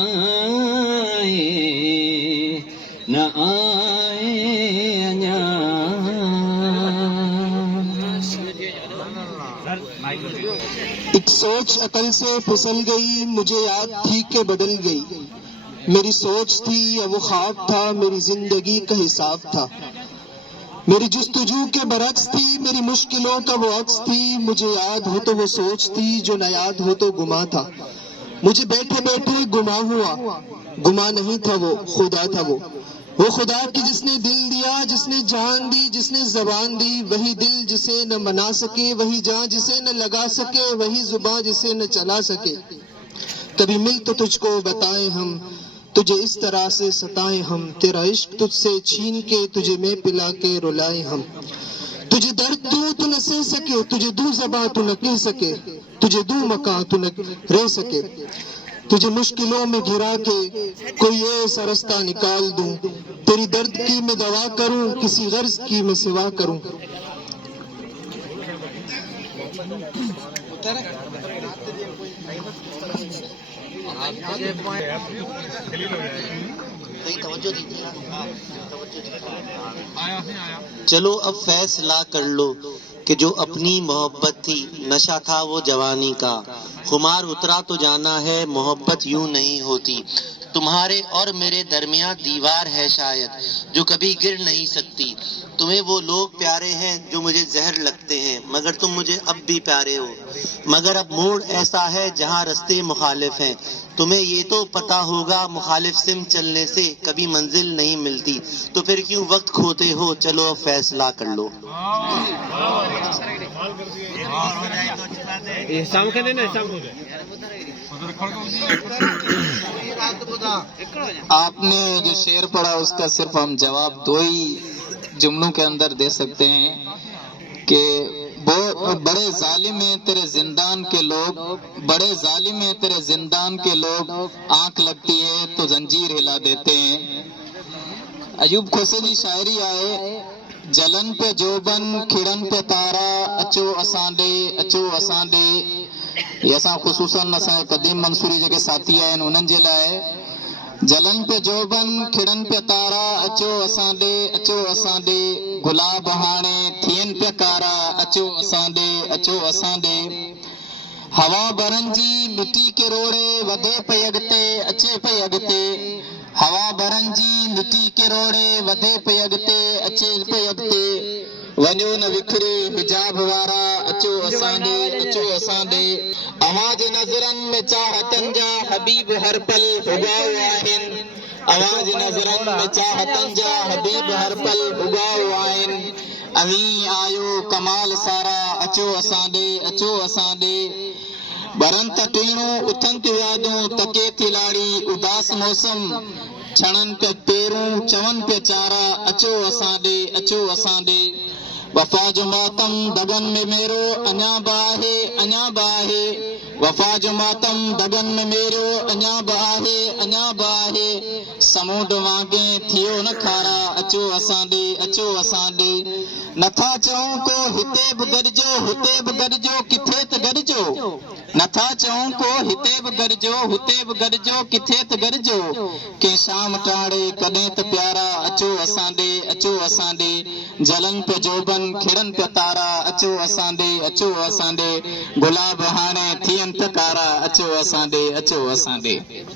एक सोच अकल से फिसल गई, मुझे याद थी कि बदल गई। मेरी सोच थी या वो ख्वाब था, मेरी जिंदगी का हिसाब था। मेरी जुस्तजू के बरक्स थी, मेरी मुश्किलों का वो अक्स थी। मुझे याद हो तो वो सोच थी, जो न याद हो तो गुमा था। मुझे बैठे बैठे गुमा हुआ, गुमा नहीं था वो, खुदा था वो खुदा की जिसने दिल दिया, जिसने जान दी, जिसने जबान दी। वही दिल जिसे न मना सके, वही जान जिसे न लगा सके, वही जुबान जिसे न चला सके। कभी मिल तो तुझको बताएं हम, तुझे इस तरह से सताएं हम। तेरा इश्क तुझसे छीन के तुझे मैं पिला के रुलाए हम। तुझे दर्द दूं तू न सह सके, तुझे दूं ज़बां तू न कह सके, तुझे दूं मकां तू न रह सके। तुझे मुश्किलों में घिरा के कोई ऐसा रास्ता निकाल दूं। तेरी दर्द की मैं दवा करूं, किसी गर्ज की मैं सिवा करूं। चलो अब फैसला कर लो कि जो अपनी मोहब्बत थी, नशा था वो जवानी का। खुमार उतरा तो जाना है, मोहब्बत यूं नहीं होती। तुम्हारे और मेरे दरमियान दीवार है शायद, जो कभी गिर नहीं सकती। तुम्हें वो लोग प्यारे हैं जो मुझे जहर लगते हैं, मगर तुम मुझे अब भी प्यारे हो। मगर अब मोड़ ऐसा है जहाँ रास्ते मुखालिफ हैं। तुम्हें ये तो पता होगा, मुखालिफ सिम चलने से कभी मंजिल नहीं मिलती। तो फिर क्यों वक्त खोते हो, चलो अब फैसला कर लो। आपने जो शेर पढ़ा उसका सिर्फ हम जवाब दो ही जुमलों के अंदर दे सकते हैं कि बड़े जालिम हैं तेरे जिंदान के लोग, बड़े जालिम हैं तेरे जिंदान के लोग। आंख लगती है तो जंजीर हिला देते हैं। अयूब खोसे जी शायरी आए, जलन पे जोबन खिड़न पे तारा, अचो असांडे अचो असांडे। ये असां ख़ुसूसन असां कदीम मंसूरी जेके साथी आहिनि उन्हनि जे लाइ। जलन पे जोबन खिड़न पे तारा, अचो असांडे अचो असांडे। गुलाब हाणे थियन पे कारा, अचो असांडे अचो असांडे। हवा बरंजी मिट्टी के रोड़े, वधे पई अॻिते अचे पई अॻिते। हवा बरंजी मिट्टी के रोड़े, वधे पई अॻिते अचे पई अॻिते। वञो न विखरे हिजाब वारा, अचो असांडे अचो असांडे। आवाज नज़रनि में चाहतनि जा हबीब हर पल उगाओ आहिनि। आवाज नज़रनि में चाहतनि जा हबीब हर पल उगाओ आहिनि। अवी आयो कमाल सारा, अचो असांडे अचो असांडे। बरंत टीणो उथन थियूं यादूं, तके थी लाड़ी उदास मौसम। छणनि पे पेरूं चवन पे चारा, अचो असांडे अचो असांडे। वफा जो मातम दगन में मेरो, अञा बाहे अञा बाहे। वफा जो मातम दगन में मेरो, अञा बाहे अञा बाहे। समुंड वांगे थियो न खारा, अचो असांडे अचो असांडे। नथा चऊं को हिते बि गॾिजो, हिते बि गॾिजो, किथे त गॾिजो। नथा चऊं को हिते बि गॾिजो, हुते बि गॾिजो, किथे त गॾिजो। के शाम टाणे कॾहिं त प्यारा, अचो असांडे अचो असांडे। जलन पे जोबन खिड़न पे तारा, अचो असांडे अचो असांडे। गुलाब हाणे थियन पे कारा, अचो असांडे अचो असांडे।